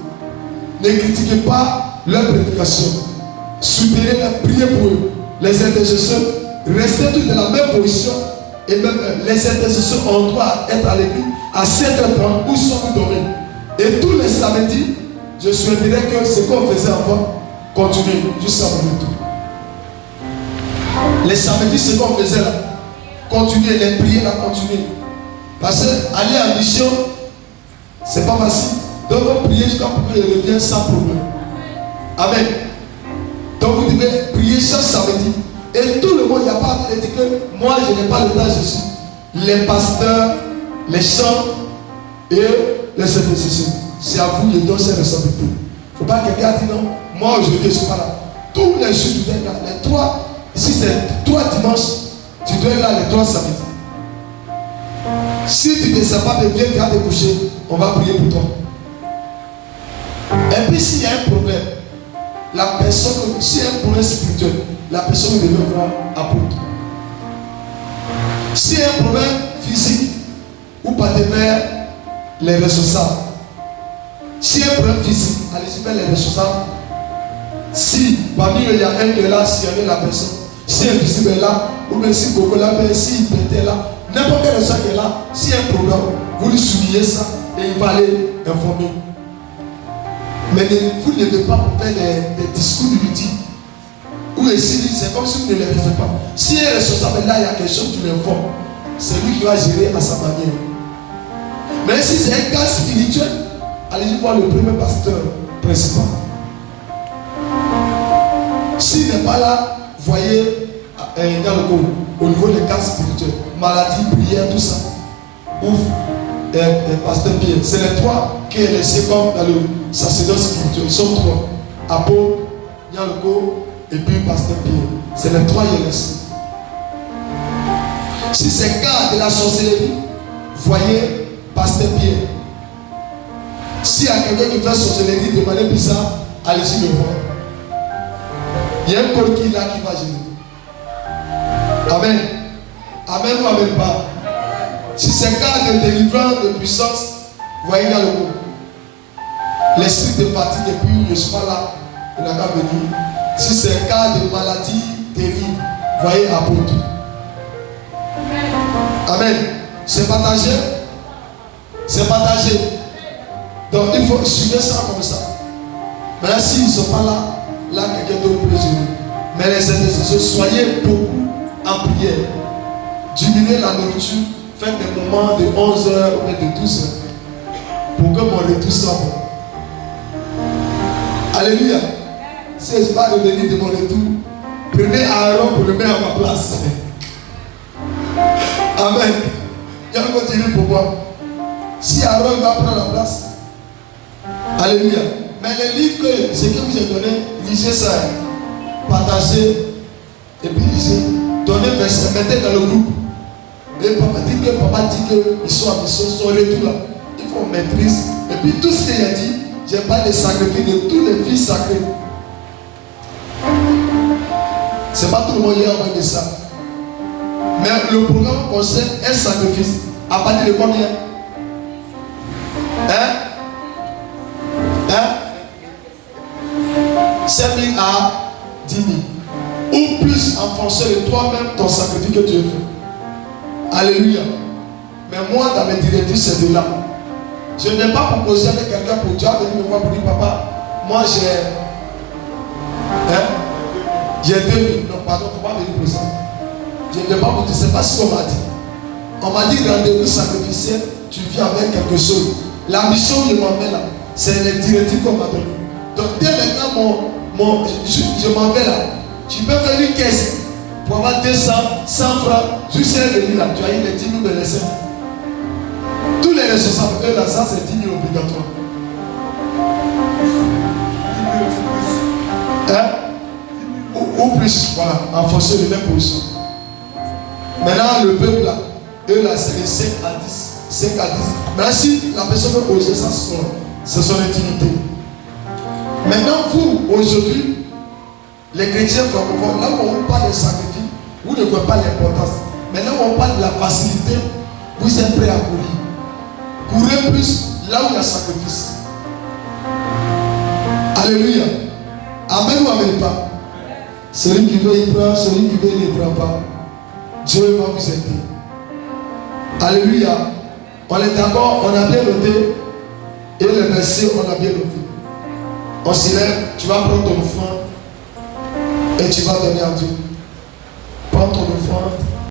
Ne critiquez pas leur prédication. Soutenez-les, priez pour eux. Les intercesseurs, restez tous dans la même position. Et même les intercesseurs, on doit être à l'église à 7h30 où sommes-nous dormir. Et tous les samedis, je souhaiterais que ce qu'on faisait avant continue jusqu'à mon retour. Les samedis, ce qu'on faisait là, continuer, les prières là, continuer. Parce qu'aller en mission, c'est pas facile. Donc on prie jusqu'à ce qu'il revienne sans problème. Amen. Donc vous devez prier chaque samedi. Et tout le monde, il n'y a pas de dire que moi je n'ai pas le temps, je suis. Les pasteurs, les chants et les intercesseurs. C'est à vous de donner ces responsabilités. Il ne faut pas que quelqu'un dise non, moi aujourd'hui je ne suis pas là. Tous les jours tu dois être là. Les 3, si c'est 3 dimanches, tu dois être là les 3 samedis. Si tu ne sais pas de bien te coucher, on va prier pour toi. Et puis s'il y a un problème, la personne, s'il y a un problème spirituel, la personne devait voir apôtre. S'il y a un problème physique, ou pas de faire les ressourçables. S'il y a un problème physique, allez-y faire les ressourçables. Si parmi eux il y a un qui est là, si il y a la personne, si invisible est là, ou bien si Gogo là, si il est là, n'importe quelle personne qui est là, s'il y a un problème, vous lui soulignez ça et il va aller informer. Mais vous ne devez pas faire des discours inutiles. Ou ici, c'est comme si vous ne les faites pas. Si il est responsable là, il y a quelque chose, tu l'informes. C'est lui qui va gérer à sa manière. Mais si c'est un cas spirituel, allez-y voir le premier pasteur principal. S'il n'est pas là, voyez dans le cours, au niveau des cas spirituels, maladie, prière, tout ça. Ouf, pasteur Pierre. C'est les 3 qui est laissé comme dans le sacerdoce spirituel. Ils sont 3. Apôtre, Yanoko et puis pasteur Pierre. C'est les 3 qui est laissé. Si c'est le cas de la sorcellerie, voyez pasteur Pierre. S'il y a quelqu'un qui fait sorcellerie de manière bizarre, allez-y le voir. Il y a un corps qui est là qui va gérer. Amen. Amen ou amen pas. Si c'est le cas de délivrance, de puissance, voyez dans le coup. L'esprit de fatigue et puis je ne suis pas là, il n'a qu'à venir. Si c'est le cas de maladie terrible, voyez apôtre. Amen. C'est partagé. C'est partagé. Donc il faut suivre ça comme ça. Maintenant s'ils ne sont pas là, là quelqu'un d'autre peut gérer. Mais les intercesseurs, soyez beaucoup en prière. Diminuez la nourriture. Faites des moments de 11h ou de 12h. Pour que mon retour soit bon. Alléluia. Si je ne suis pas revenu de mon retour, prenez Aaron pour le mettre à ma place. Amen. Il y a un continue pour moi. Si Aaron va prendre la place. Alléluia. Mais les livres, ce que vous avez donné, lisez ça. Partagez. Et puis lisez. Donnez verset. Mettez dans le groupe. Et papa dit qu'ils sont à mission, son retour là. Il faut maîtrise. Et puis tout ce qu'il a dit, j'ai pas de sacrifice de tous les fils sacrés. C'est pas tout le monde qui a envoyé de ça. Mais le programme concerne un sacrifice. À partir de combien? Hein? 5 000 à 10 000. Ou plus en fonction de toi-même ton sacrifice que tu as fait. Alléluia. Mais moi, dans mes directives, c'est de là. Je ne viens pas pour causer avec quelqu'un pour Dieu venir me voir pour dire papa, moi j'ai 2 000. Non, pardon, il ne faut pas venir pour ça. Je ne viens pas pour dire, c'est pas ce qu'on m'a dit. On m'a dit rendez-vous sacrificiel, tu viens avec quelque chose. La mission que je m'en vais là, c'est les directives qu'on m'a données. Donc dès maintenant, je m'en vais là. Tu peux faire une caisse pour avoir 200, 100 francs, jusqu'à venir là. Tu as eu les 10 000 de l'essai. Tous les responsables, eux là, ça c'est 10 000 obligatoire. Ou plus, voilà, en fonction de l'imposition. Maintenant, le peuple là, eux là, c'est les 5 à 10. 5 à 10. Maintenant, si la personne veut poser ça, c'est son intimité. Maintenant, vous, aujourd'hui, les chrétiens francophones, là où on parle de sacrifice, vous ne voyez pas l'importance. Maintenant, où on parle de la facilité, vous êtes prêts à courir. Courez plus là où il y a sacrifice. Alléluia. Amen ou amen pas? Celui qui veut, il prend. Celui qui veut, il ne prend pas. Dieu va vous aider. Alléluia. On est d'accord, on a bien noté. Et le verset, on a bien noté. On se lève, tu vas prendre ton offrande et tu vas donner à Dieu. Prends ton offrande.